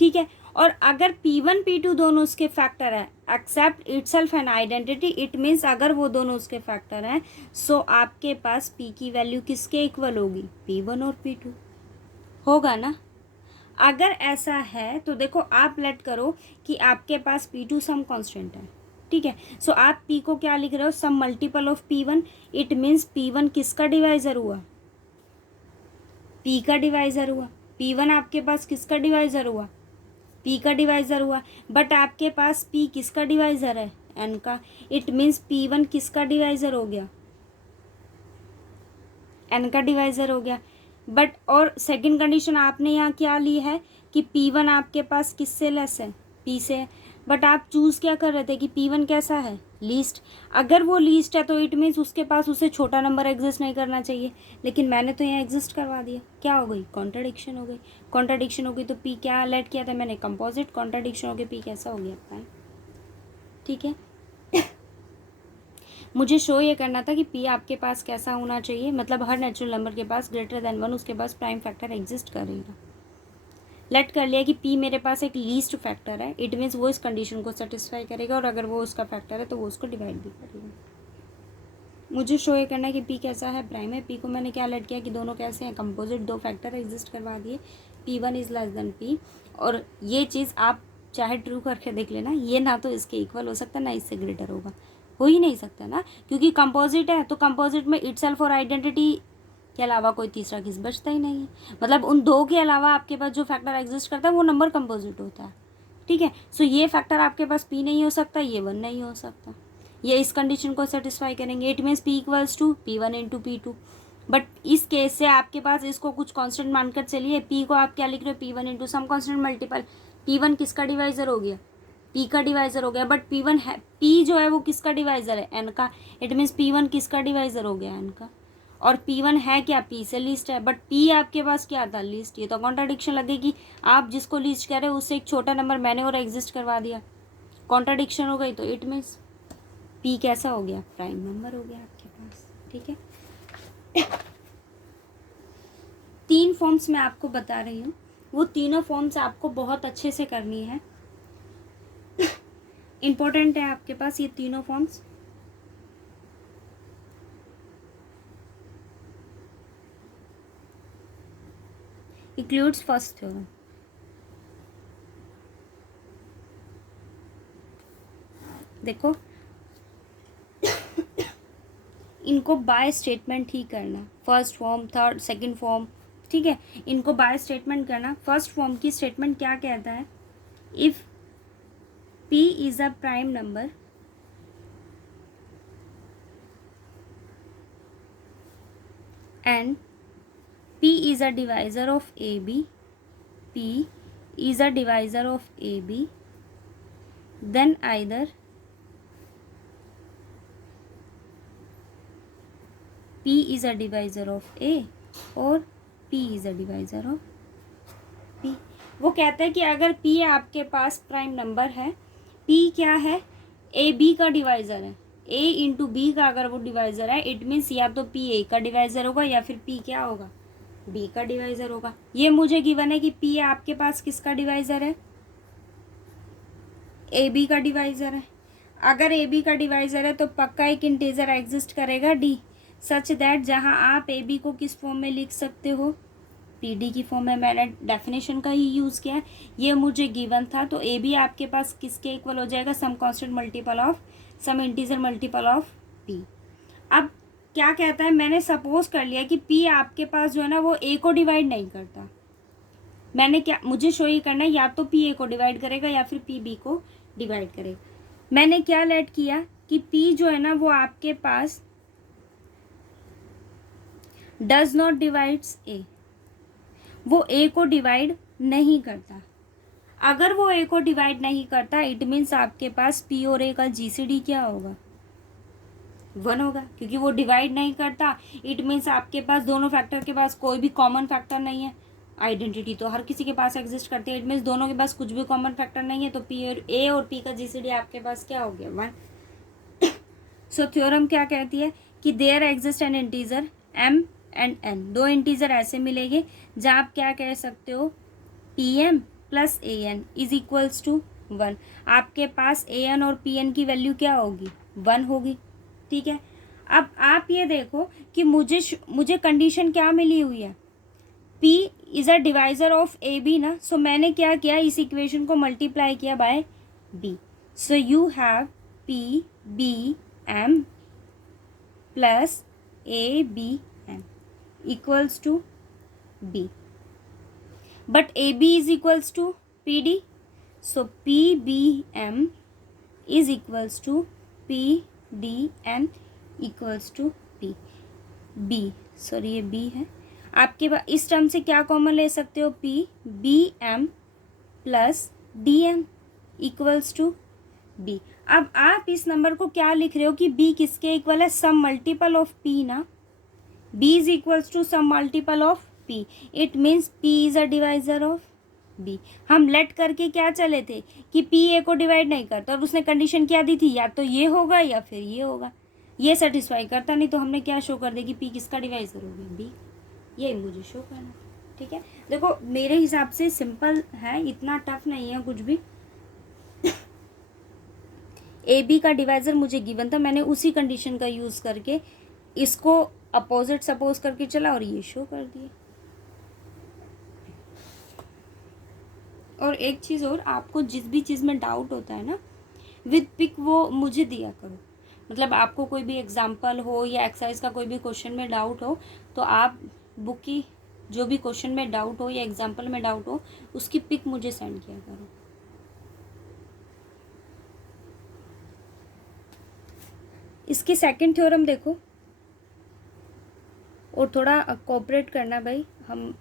ठीक है, और अगर p1 p2 दोनों उसके फैक्टर है, except itself and identity, it means अगर वो दोनों उसके फैक्टर हैं सो आपके पास p की वैल्यू किसके इक्वल होगी, p1 और p2 होगा ना। अगर ऐसा है तो देखो आप लेट करो कि आपके पास p2 सम कांस्टेंट है। ठीक है, सो आप p को क्या लिख रहे हो, some multiple of p1। It means p1 किसका डिवाइज़र हुआ, p का डिवाइज़र हुआ। p1 आपके पास किसका डिवाइज़र हुआ, p का डिवाइज़र हुआ। बट आपके पास p किसका डिवाइज़र है, n का। इट मीन्स p1 किसका डिवाइज़र हो गया, n का डिवाइज़र हो गया। बट और सेकंड कंडीशन आपने यहाँ क्या ली है कि p1 आपके पास किससे लेस है, p से है। बट आप चूज़ क्या कर रहे थे कि p1 कैसा है, लीस्ट, अगर वो लीस्ट है तो इट मीन्स उसके पास उससे छोटा नंबर एग्जिस्ट नहीं करना चाहिए, लेकिन मैंने तो यहाँ एग्जिस्ट करवा दिया, क्या हो गई, कॉन्ट्राडिक्शन हो गई। कॉन्ट्राडिक्शन हो गई तो पी क्या लेट किया था मैंने, कंपोजिट, कॉन्ट्राडिक्शन हो गई, पी कैसा हो गया प्राइम। ठीक है, मुझे शो ये करना था कि पी आपके पास कैसा होना चाहिए, मतलब हर नेचुरल नंबर के पास ग्रेटर देन 1 उसके पास प्राइम फैक्टर एग्जिस्ट करेगा। लेट कर लिया कि पी मेरे पास एक लीस्ट फैक्टर है, इट मीन्स वो इस कंडीशन को सेटिस्फाई करेगा, और अगर वो उसका फैक्टर है तो वो उसको डिवाइड भी करेगा। मुझे शो ये करना है कि पी कैसा है, प्राइम है। पी को मैंने क्या लेट किया कि दोनों कैसे हैं, कंपोजिट, दो फैक्टर एग्जिस्ट करवा दिए, P1 is less than P. और ये चीज़ आप चाहे ट्रू करके देख लेना, ये ना तो इसके इक्वल हो सकता ना इससे ग्रेटर होगा, हो ही नहीं सकता ना, क्योंकि कंपोजिट है तो कंपोजिट में इटसेल्फ और आइडेंटिटी के अलावा कोई तीसरा किस बचता ही नहीं है, मतलब उन दो के अलावा आपके पास जो फैक्टर एग्जिस्ट करता है वो नंबर कंपोजिट होता है। ठीक है, सो ये फैक्टर आपके पास पी नहीं हो सकता, ये 1 नहीं हो सकता, ये इस कंडीशन को सेटिस्फाई करेंगे, it means P equals to P1 into P2। But इस केस से आपके पास इसको कुछ कांस्टेंट मानकर चलिए, पी को आप क्या लिख रहे हो, P1 into sum constant multiple, P1 किसका डिवाइजर हो गया, पी का डिवाइजर हो गया, बट P1 है, पी जो है वो किसका डिवाइजर है, एन का, इट मीन्स P1 किसका डिवाइजर हो गया, एन का। और P1 है क्या, पी से लिस्ट है, बट पी आपके पास क्या था, लिस्ट। ये तो कॉन्ट्राडिक्शन लगेगी, आप जिसको लिस्ट कह रहे हो उससे एक छोटा नंबर मैंने और एग्जिस्ट करवा दिया, कॉन्ट्राडिक्शन हो गई, तो इट मीन्स पी कैसा हो गया, प्राइम नंबर हो गया आपके पास। ठीक है, 3 फॉर्म्स मैं आपको बता रही हूँ, वो तीनों फॉर्म्स आपको बहुत अच्छे से करनी है, इम्पोर्टेंट है आपके पास ये तीनों फॉर्म्स। इंक्लूड्स फर्स्ट थ्योरम, देखो इनको बाय स्टेटमेंट ही करना, first form, third, second form. ठीक है, इनको बाय स्टेटमेंट करना। फर्स्ट फॉर्म की स्टेटमेंट क्या कहता है, if P is a prime number and P is a divisor of AB, P is a divisor of AB, then either P is a divisor of A और P is a divisor of P। वो कहता है कि अगर P आपके पास prime number है, P क्या है, ए बी का डिवाइज़र है, A इंटू बी का अगर वो डिवाइज़र है, इट मीन्स या तो P A का डिवाइज़र होगा या फिर P क्या होगा, B का डिवाइज़र होगा। ये मुझे गिवन है कि P आपके पास किसका डिवाइज़र है, ए बी का डिवाइज़र है। अगर ए बी का डिवाइज़र है तो पक्का एक इंटीजर एग्जिस्ट करेगा D, सच दैट जहाँ आप ए बी को किस फॉर्म में लिख सकते हो, पी डी की फॉर्म में। मैंने डेफिनेशन का ही यूज़ किया है, ये मुझे गिवन था, तो ए बी आपके पास किसके इक्वल हो जाएगा, some constant multiple of some integer multiple of P. अब क्या कहता है, मैंने सपोज कर लिया कि पी आपके पास जो है ना वो ए को डिवाइड नहीं करता, मैंने क्या, मुझे शो ये करना है या तो पी ए को डिवाइड करेगा या फिर पी बी को डिवाइड करेगा। मैंने क्या लेट किया कि पी जो है ना वो आपके पास डज नॉट डिवाइड्स ए, वो ए को डिवाइड नहीं करता। अगर वो ए को डिवाइड नहीं करता, इट मीन्स आपके पास पी और ए का जीसीडी क्या होगा, 1 होगा, क्योंकि वो डिवाइड नहीं करता। इट मीन्स आपके पास दोनों फैक्टर के पास कोई भी कॉमन फैक्टर नहीं है, आइडेंटिटी तो हर किसी के पास एग्जिस्ट करती है, इट मीन्स दोनों के पास कुछ भी कॉमन फैक्टर नहीं है, तो पी और ए और पी का जीसीडी आपके पास क्या हो गया, 1। सो थ्योरम क्या कहती है कि there exist an integer m and n, दो इंटीजर ऐसे मिलेंगे जहाँ आप क्या कह सकते हो, pm plus an is equals to 1। आपके पास an और pn की वैल्यू क्या होगी, 1 होगी। ठीक है, अब आप ये देखो कि मुझे कंडीशन क्या मिली हुई है, p is a divisor of A B ना, सो मैंने क्या किया, इस इक्वेशन को मल्टीप्लाई किया by b, so you have p b m plus a b m equals to b, but AB is equals to PD, so PBM is equals to PDM equals to P, B sorry ये B है आपके पास। इस term से क्या common ले सकते हो, PBM plus DM equals to B। अब आप इस नंबर को क्या लिख रहे हो कि b किसके इक्वल है, सम मल्टीपल ऑफ p ना, b is equals to some multiple of p, it means p is a divisor of b। हम लेट करके क्या चले थे कि p a को डिवाइड नहीं करता, और उसने कंडीशन क्या दी थी, या तो ये होगा या फिर ये होगा, ये सेटिस्फाई करता नहीं तो हमने क्या शो कर दिया कि p किसका डिवाइजर हो गया, b। ये मुझे शो करना, ठीक है। देखो मेरे हिसाब से सिंपल है, इतना टफ नहीं है कुछ भी। ए बी का डिवाइजर मुझे गिवन था, मैंने उसी कंडीशन का यूज़ करके इसको अपोजिट सपोज करके चला और ये शो कर दिया। और एक चीज़ और, आपको जिस भी चीज़ में डाउट होता है ना, विद पिक वो मुझे दिया करो। मतलब आपको कोई भी एग्जाम्पल हो या एक्सरसाइज का कोई भी क्वेश्चन में डाउट हो, तो आप बुक की जो भी क्वेश्चन में डाउट हो या एग्जाम्पल में डाउट हो, उसकी पिक मुझे सेंड किया करो। इसकी सेकंड थ्योरम देखो, और थोड़ा कोऑपरेट करना भाई, हम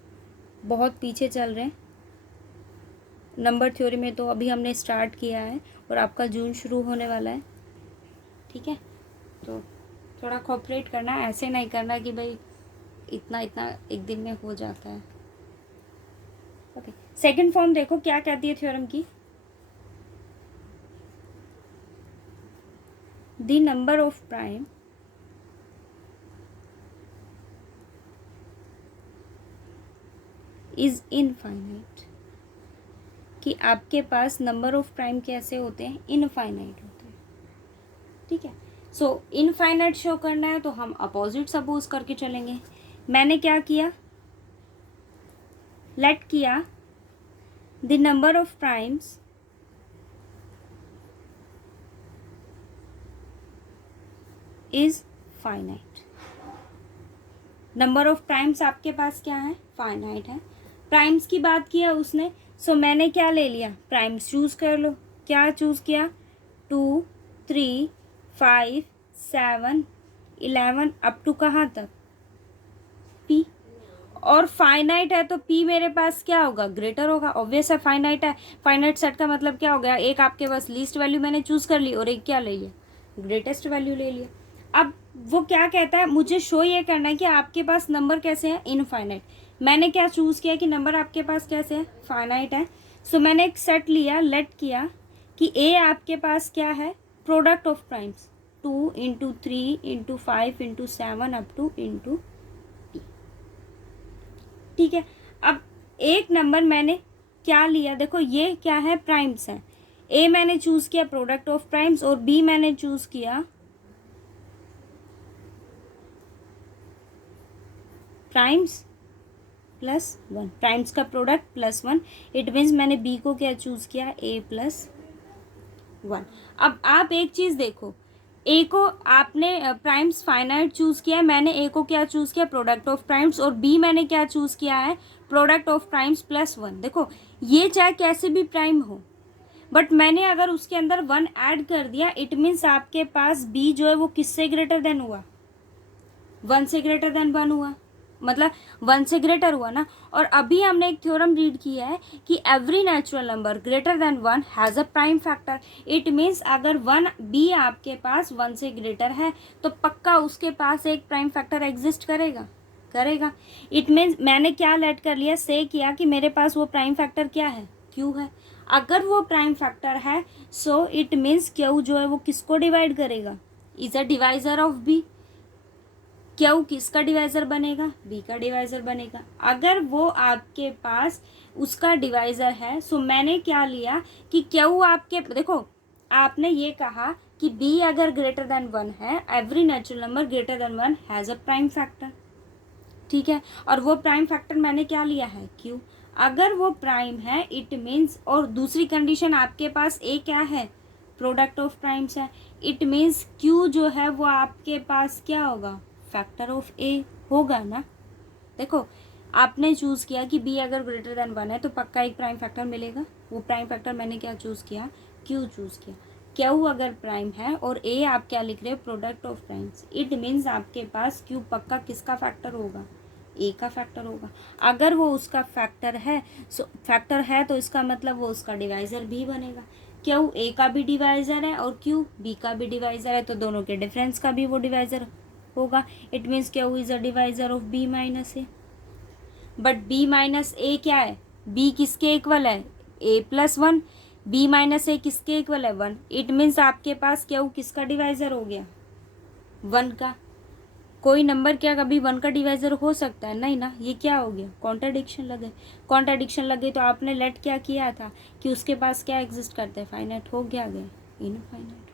बहुत पीछे चल रहे हैं नंबर थ्योरी में, तो अभी हमने स्टार्ट किया है और आपका जून शुरू होने वाला है, ठीक है। तो थोड़ा कोऑपरेट करना, ऐसे नहीं करना कि भाई इतना इतना एक दिन में हो जाता है। ओके, सेकंड फॉर्म देखो क्या कहती है थ्योरम की, the number of prime is infinite, कि आपके पास नंबर ऑफ प्राइम कैसे होते हैं, इनफाइनाइट होते हैं, ठीक है। सो इनफाइनाइट शो करना है तो हम अपोजिट सपोज करके चलेंगे। मैंने क्या किया, लेट किया the number of primes is finite. Number of primes आपके पास क्या है, फाइनाइट है। प्राइम्स की बात किया उसने, सो मैंने क्या ले लिया, प्राइम्स चूज कर लो। क्या चूज किया, 2 3 5 7 11 अप टू कहाँ तक, p। और फाइनाइट है तो p मेरे पास क्या होगा, ग्रेटर होगा, ऑब्वियस है, फाइनाइट है। फाइनाइट सेट का मतलब क्या हो गया, एक आपके पास लीस्ट वैल्यू मैंने चूज कर ली और एक क्या ले लिया, ग्रेटेस्ट वैल्यू ले लिया। अब वो क्या कहता है, मुझे शो ये करना है कि आपके पास नंबर कैसे हैं, इनफाइनाइट। मैंने क्या चूज किया कि नंबर आपके पास कैसे है, फाइनाइट है। सो मैंने एक सेट लिया, लेट किया कि a आपके पास क्या है, product of primes, 2 into 3 into 5 into 7 up two into, ठीक है। अब एक नंबर मैंने क्या लिया, देखो ये क्या है, प्राइम्स है। ए मैंने चूज किया प्रोडक्ट ऑफ प्राइम्स और बी मैंने चूज किया प्राइम्स प्लस 1, प्राइम्स का प्रोडक्ट प्लस 1, इट मीन्स मैंने बी को क्या चूज किया, ए प्लस 1। अब आप एक चीज देखो, ए को आपने प्राइम्स फाइनाइट चूज किया है, मैंने ए को क्या चूज किया, प्रोडक्ट ऑफ प्राइम्स, और बी मैंने क्या चूज किया है, प्रोडक्ट ऑफ प्राइम्स प्लस 1। देखो ये चाहे कैसे भी प्राइम हो, बट मैंने अगर उसके अंदर 1 ऐड कर दिया, इट मीन्स आपके पास बी जो है वो किससे ग्रेटर देन हुआ, 1 से ग्रेटर देन 1 हुआ, मतलब 1 से ग्रेटर हुआ ना। और अभी हमने एक थ्योरम रीड किया है कि every natural number greater than 1 has a prime factor. It means अगर 1 बी आपके पास 1 से ग्रेटर है तो पक्का उसके पास एक प्राइम फैक्टर एग्जिस्ट करेगा, करेगा। इट मीन्स मैंने क्या लेट कर लिया, से किया कि मेरे पास वो प्राइम फैक्टर क्या है, क्यू है। अगर वो प्राइम फैक्टर है सो इट मीन्स क्यू जो है वो किसको डिवाइड करेगा, is a divisor of B. Q किसका डिवाइजर बनेगा, बी का डिवाइजर बनेगा। अगर वो आपके पास उसका डिवाइजर है, सो मैंने क्या लिया कि क्यू आपके, देखो आपने ये कहा कि बी अगर ग्रेटर देन 1 है, every natural number greater than 1 has a prime factor, ठीक है। और वो प्राइम फैक्टर मैंने क्या लिया है, क्यू। अगर वो प्राइम है इट मीन्स, और दूसरी कंडीशन आपके पास ए क्या है, प्रोडक्ट ऑफ प्राइम्स है, इट मीन्स क्यू जो है वो आपके पास क्या होगा, फैक्टर ऑफ ए होगा ना। देखो आपने चूज़ किया कि बी अगर ग्रेटर देन 1 है तो पक्का एक प्राइम फैक्टर मिलेगा, वो प्राइम फैक्टर मैंने क्या चूज़ किया, क्यू चूज़ किया। क्यू अगर प्राइम है और ए आप क्या लिख रहे हो, product of primes, it means आपके पास क्यू पक्का किसका फैक्टर होगा, ए का फैक्टर होगा। अगर वो उसका फैक्टर है, सो फैक्टर है तो इसका मतलब वो उसका डिवाइजर भी बनेगा। क्यू ए का भी डिवाइज़र है और क्यू बी का भी डिवाइज़र है, तो दोनों के डिफरेंस का भी वो डिवाइज़र होगा। It means Q is a divisor of B minus A. But B minus A क्या है, बी किसके इक्वल है, A plus one. B minus A किसके इक्वल है, वन। इट मीन्स आपके पास क्यू किसका डिवाइज़र हो गया, वन का। कोई नंबर क्या कभी वन का डिवाइज़र हो सकता है, नहीं ना। ये क्या हो गया, कॉन्ट्राडिक्शन लगे। कॉन्ट्राडिक्शन लगे तो आपने लेट क्या किया था कि उसके पास क्या एग्जिस्ट करता है, फाइनाइट, हो गया इनफाइनाइट।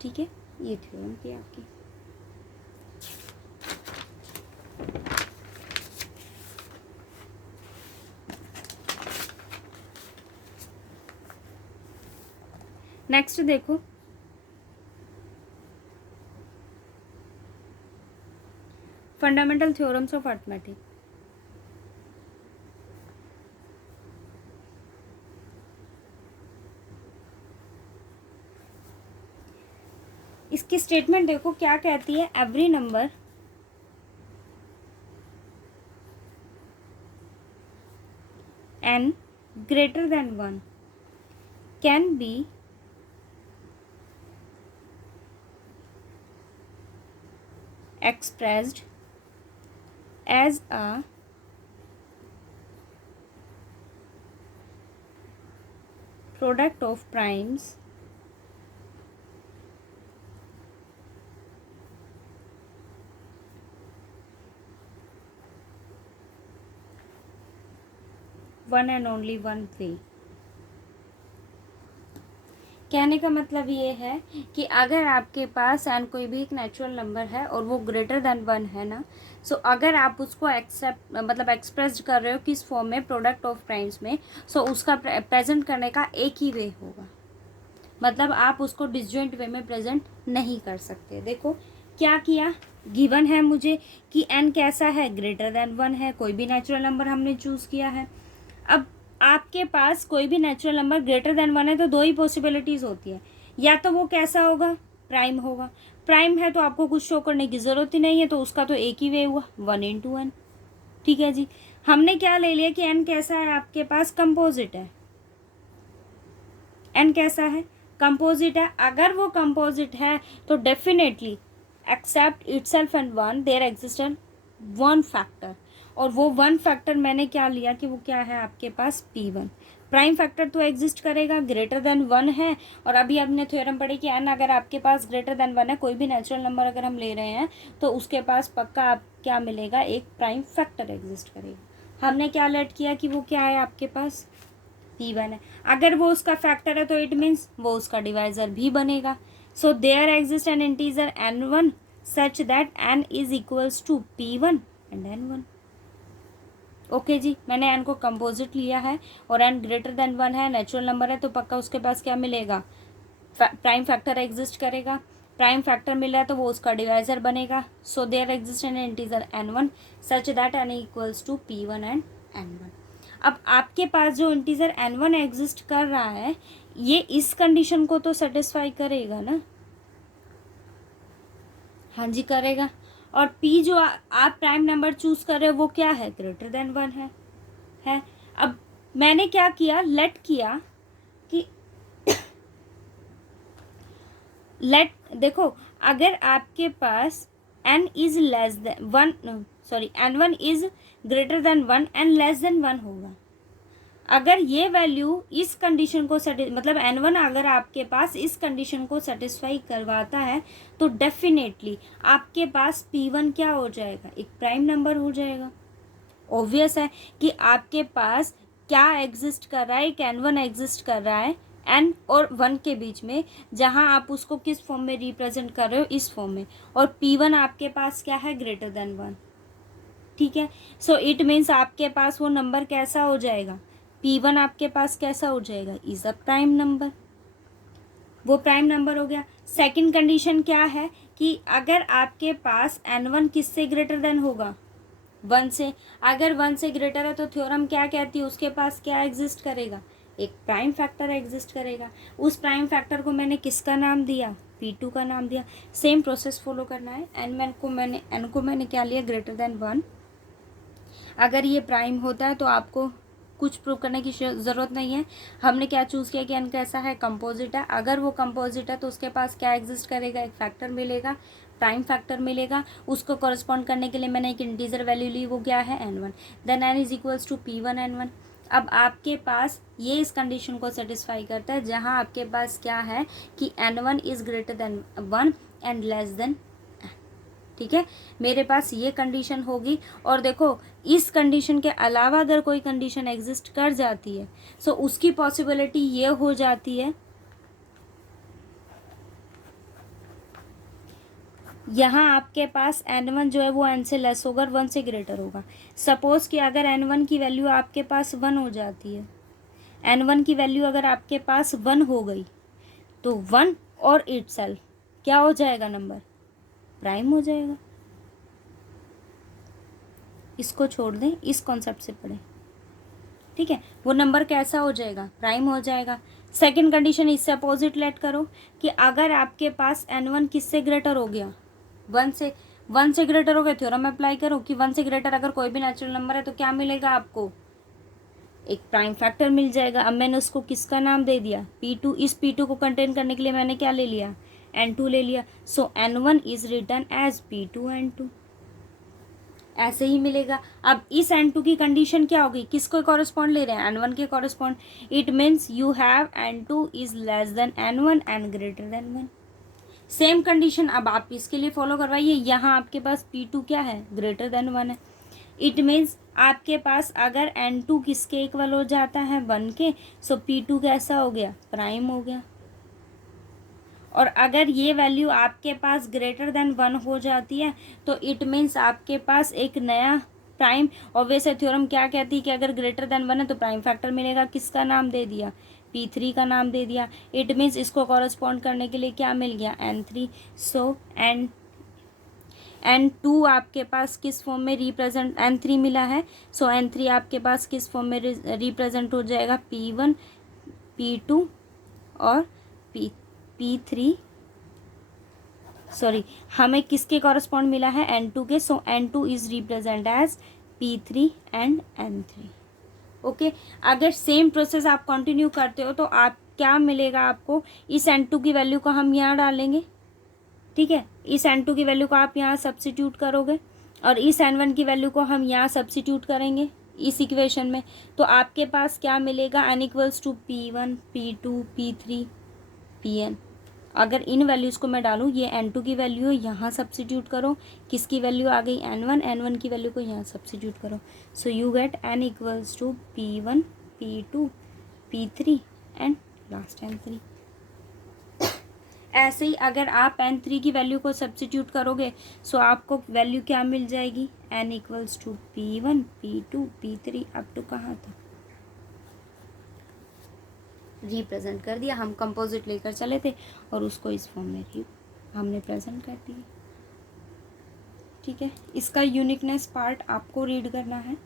ठीक है, ये थ्योरम थी आपकी। नेक्स्ट देखो, फंडामेंटल थ्योरम्स ऑफ अर्थमेटिक। इसकी स्टेटमेंट देखो क्या कहती है, every number n greater than 1 can be expressed as a product of primes one and only one way। कहने का मतलब ये है कि अगर आपके पास एन कोई भी एक नेचुरल नंबर है और वो ग्रेटर देन वन है ना, सो अगर आप उसको एक्सेप्ट मतलब एक्सप्रेस कर रहे हो किस फॉर्म में, प्रोडक्ट ऑफ प्राइम्स में, सो उसका प्रेजेंट करने का एक ही वे होगा। मतलब आप उसको डिसजॉइंट वे में प्रेजेंट नहीं कर सकते। देखो क्या किया, गिवन है मुझे कि एन कैसा है, ग्रेटर देन वन है, कोई भी नेचुरल नंबर हमने चूज़ किया है। अब आपके पास कोई भी natural number greater than one है तो दो ही पॉसिबिलिटीज़ होती है, या तो वो कैसा होगा, प्राइम होगा। प्राइम है तो आपको कुछ शो करने की ज़रूरत ही नहीं है, तो उसका तो एक ही वे हुआ, वन इंटू वन। ठीक है जी, हमने क्या ले लिया कि एन कैसा है, आपके पास कंपोजिट है। एन कैसा है, कंपोजिट है। अगर वो कंपोजिट है तो definitely except itself and one, there existent one factor. और वो वन फैक्टर मैंने क्या लिया कि वो क्या है आपके पास, P1। प्राइम फैक्टर तो एग्जिस्ट करेगा, ग्रेटर देन वन है। और अभी हमने थ्योरम पढ़ी कि एन अगर आपके पास ग्रेटर देन वन है, कोई भी नेचुरल नंबर अगर हम ले रहे हैं तो उसके पास पक्का आप क्या मिलेगा, एक प्राइम फैक्टर एग्जिस्ट करेगा। हमने क्या लेट किया कि वो क्या है आपके पास, P1 है। अगर वो उसका फैक्टर है तो इट मीन्स वो उसका डिवाइजर भी बनेगा। So there exist an integer n1 such that n is equals to P1 and n1। Okay जी, मैंने n को कंपोजिट लिया है और n ग्रेटर देन वन है, नेचुरल नंबर है, तो पक्का उसके पास क्या मिलेगा, प्राइम फैक्टर एग्जिस्ट करेगा। प्राइम फैक्टर मिल रहा है तो वो उसका डिवाइजर बनेगा। So there exist an integer n1 such that n equals to P1 and n1। अब आपके पास जो इंटीजर n1 एग्जिस्ट कर रहा है, ये इस कंडीशन को तो सेटिस्फाई करेगा ना, हाँ जी करेगा। और P जो आप प्राइम नंबर चूज कर रहे हो वो क्या है, ग्रेटर देन वन है। अब मैंने क्या किया, लेट किया कि लेट देखो, अगर आपके पास n is less than one, sorry n1 is greater than one and less than one होगा। अगर ये वैल्यू इस कंडीशन को मतलब n1 अगर आपके पास इस कंडीशन को सेटिस्फाई करवाता है तो डेफिनेटली आपके पास P1 क्या हो जाएगा, एक प्राइम नंबर हो जाएगा। ऑब्वियस है कि आपके पास क्या एग्जिस्ट कर रहा है, एक n1 एग्जिस्ट कर रहा है n और 1 के बीच में, जहां आप उसको किस फॉर्म में रिप्रेजेंट कर रहे हो, इस फॉर्म में। और P1 आपके पास क्या है, ग्रेटर देन वन। ठीक है, सो इट मीन्स आपके पास वो नंबर कैसा हो जाएगा, P1 आपके पास कैसा हो जाएगा, इज अ प्राइम नंबर। वो प्राइम नंबर हो गया। सेकंड कंडीशन क्या है कि अगर आपके पास n1 किससे ग्रेटर देन होगा, वन से। अगर वन से ग्रेटर है तो थ्योरम क्या कहती है, उसके पास क्या एग्जिस्ट करेगा, एक प्राइम फैक्टर एग्जिस्ट करेगा। उस प्राइम फैक्टर को मैंने किसका नाम दिया, P2 का नाम दिया। सेम प्रोसेस फॉलो करना है। n को मैंने क्या लिया, ग्रेटर देन वन। अगर ये प्राइम होता है तो आपको कुछ प्रूव करने की ज़रूरत नहीं है। हमने क्या चूज़ किया कि n कैसा है, कंपोजिट है। अगर वो कंपोजिट है तो उसके पास क्या एग्जिस्ट करेगा, एक फैक्टर मिलेगा, प्राइम फैक्टर मिलेगा। उसको कॉरस्पॉन्ड करने के लिए मैंने एक इंटीजर वैल्यू ली, वो क्या है n1। Then n is equals to p1 n1। अब आपके पास ये इस कंडीशन को सेटिस्फाई करता है जहाँ आपके पास क्या है कि n1 is greater than 1 and less than, ठीक है। मेरे पास ये कंडीशन होगी। और देखो इस कंडीशन के अलावा अगर कोई कंडीशन एग्जिस्ट कर जाती है सो उसकी पॉसिबिलिटी ये हो जाती है, यहाँ आपके पास n1 जो है वो n से लेस होगा और 1 से ग्रेटर होगा। सपोज कि अगर n1 की वैल्यू आपके पास 1 हो जाती है, n1 की वैल्यू अगर आपके पास 1 हो गई तो 1 और इटसेल्फ क्या हो जाएगा, नंबर प्राइम हो जाएगा। इसको छोड़ दें, इस कॉन्सेप्ट से पढ़ें, ठीक है। वो नंबर कैसा हो जाएगा, प्राइम हो जाएगा। सेकंड कंडीशन इससे अपोजिट लेट करो कि अगर आपके पास n1 किससे ग्रेटर हो गया, 1 से ग्रेटर हो गया, थ्योरम अप्लाई करो कि 1 से ग्रेटर अगर कोई भी नेचुरल नंबर है तो क्या मिलेगा आपको, एक प्राइम फैक्टर मिल जाएगा। अब मैंने उसको किसका नाम दे दिया, p2। इस p2 को कंटेन करने के लिए मैंने क्या ले लिया, n2 ले लिया। सो n1 is written as p2 n2, ऐसे ही मिलेगा। अब इस n2 की कंडीशन क्या होगी, किसको कॉरेस्पॉन्ड ले रहे हैं, n1 के correspond. It means you have n2 is less than n1 and greater than 1। Same condition अब आप इसके लिए फॉलो करवाइए। यहाँ आपके पास p2 क्या है, ग्रेटर देन 1 है। इट मीन्स आपके पास अगर n2 किसके इक्वल हो जाता है, 1 के, सो p2 कैसा हो गया, प्राइम हो गया। और अगर ये वैल्यू आपके पास ग्रेटर देन 1 हो जाती है तो इट मीन्स आपके पास एक नया प्राइम। और वैसे थ्योरम क्या कहती है कि अगर ग्रेटर देन 1 है तो प्राइम फैक्टर मिलेगा, किसका नाम दे दिया, p3 का नाम दे दिया। इट मीन्स इसको कॉरस्पॉन्ड करने के लिए क्या मिल गया, n3। सो n2 आपके पास किस फॉर्म में रिप्रेजेंट, n3 मिला है, सो n3 आपके पास किस फॉर्म में रिप्रेजेंट हो जाएगा, p1 p2 और p3। सॉरी, हमें किसके कॉरस्पॉन्ड मिला है, n2 के। So n2 is represent as p3 and n3। Okay, अगर सेम प्रोसेस आप कंटिन्यू करते हो तो आप क्या मिलेगा आपको, इस n2 की वैल्यू को हम यहाँ डालेंगे, ठीक है। इस n2 की वैल्यू को आप यहाँ सब्स्टिट्यूट करोगे और इस n1 की वैल्यू को हम यहाँ सब्स्टिट्यूट करेंगे इस इक्वेशन में। तो आपके पास क्या मिलेगा, n equals to p1 p2 p3 pn। अगर इन वैल्यूज़ को मैं डालूँ, ये n2 की वैल्यू यहाँ सब्स्टिट्यूट करो, किसकी वैल्यू आ गई, n1 की वैल्यू को यहाँ सब्स्टिट्यूट करो। So you get n equals to p1 p2 p3 and last n3। ऐसे ही अगर आप n3 की वैल्यू को सब्स्टिट्यूट करोगे सो आपको वैल्यू क्या मिल जाएगी, n equals to p1 p2 p3 up to कहाँ था, रिप्रेजेंट कर दिया। हम कंपोजिट लेकर चले थे और उसको इस फॉर्म में ही हमने प्रेजेंट कर दिया, ठीक है। इसका यूनिकनेस पार्ट आपको रीड करना है।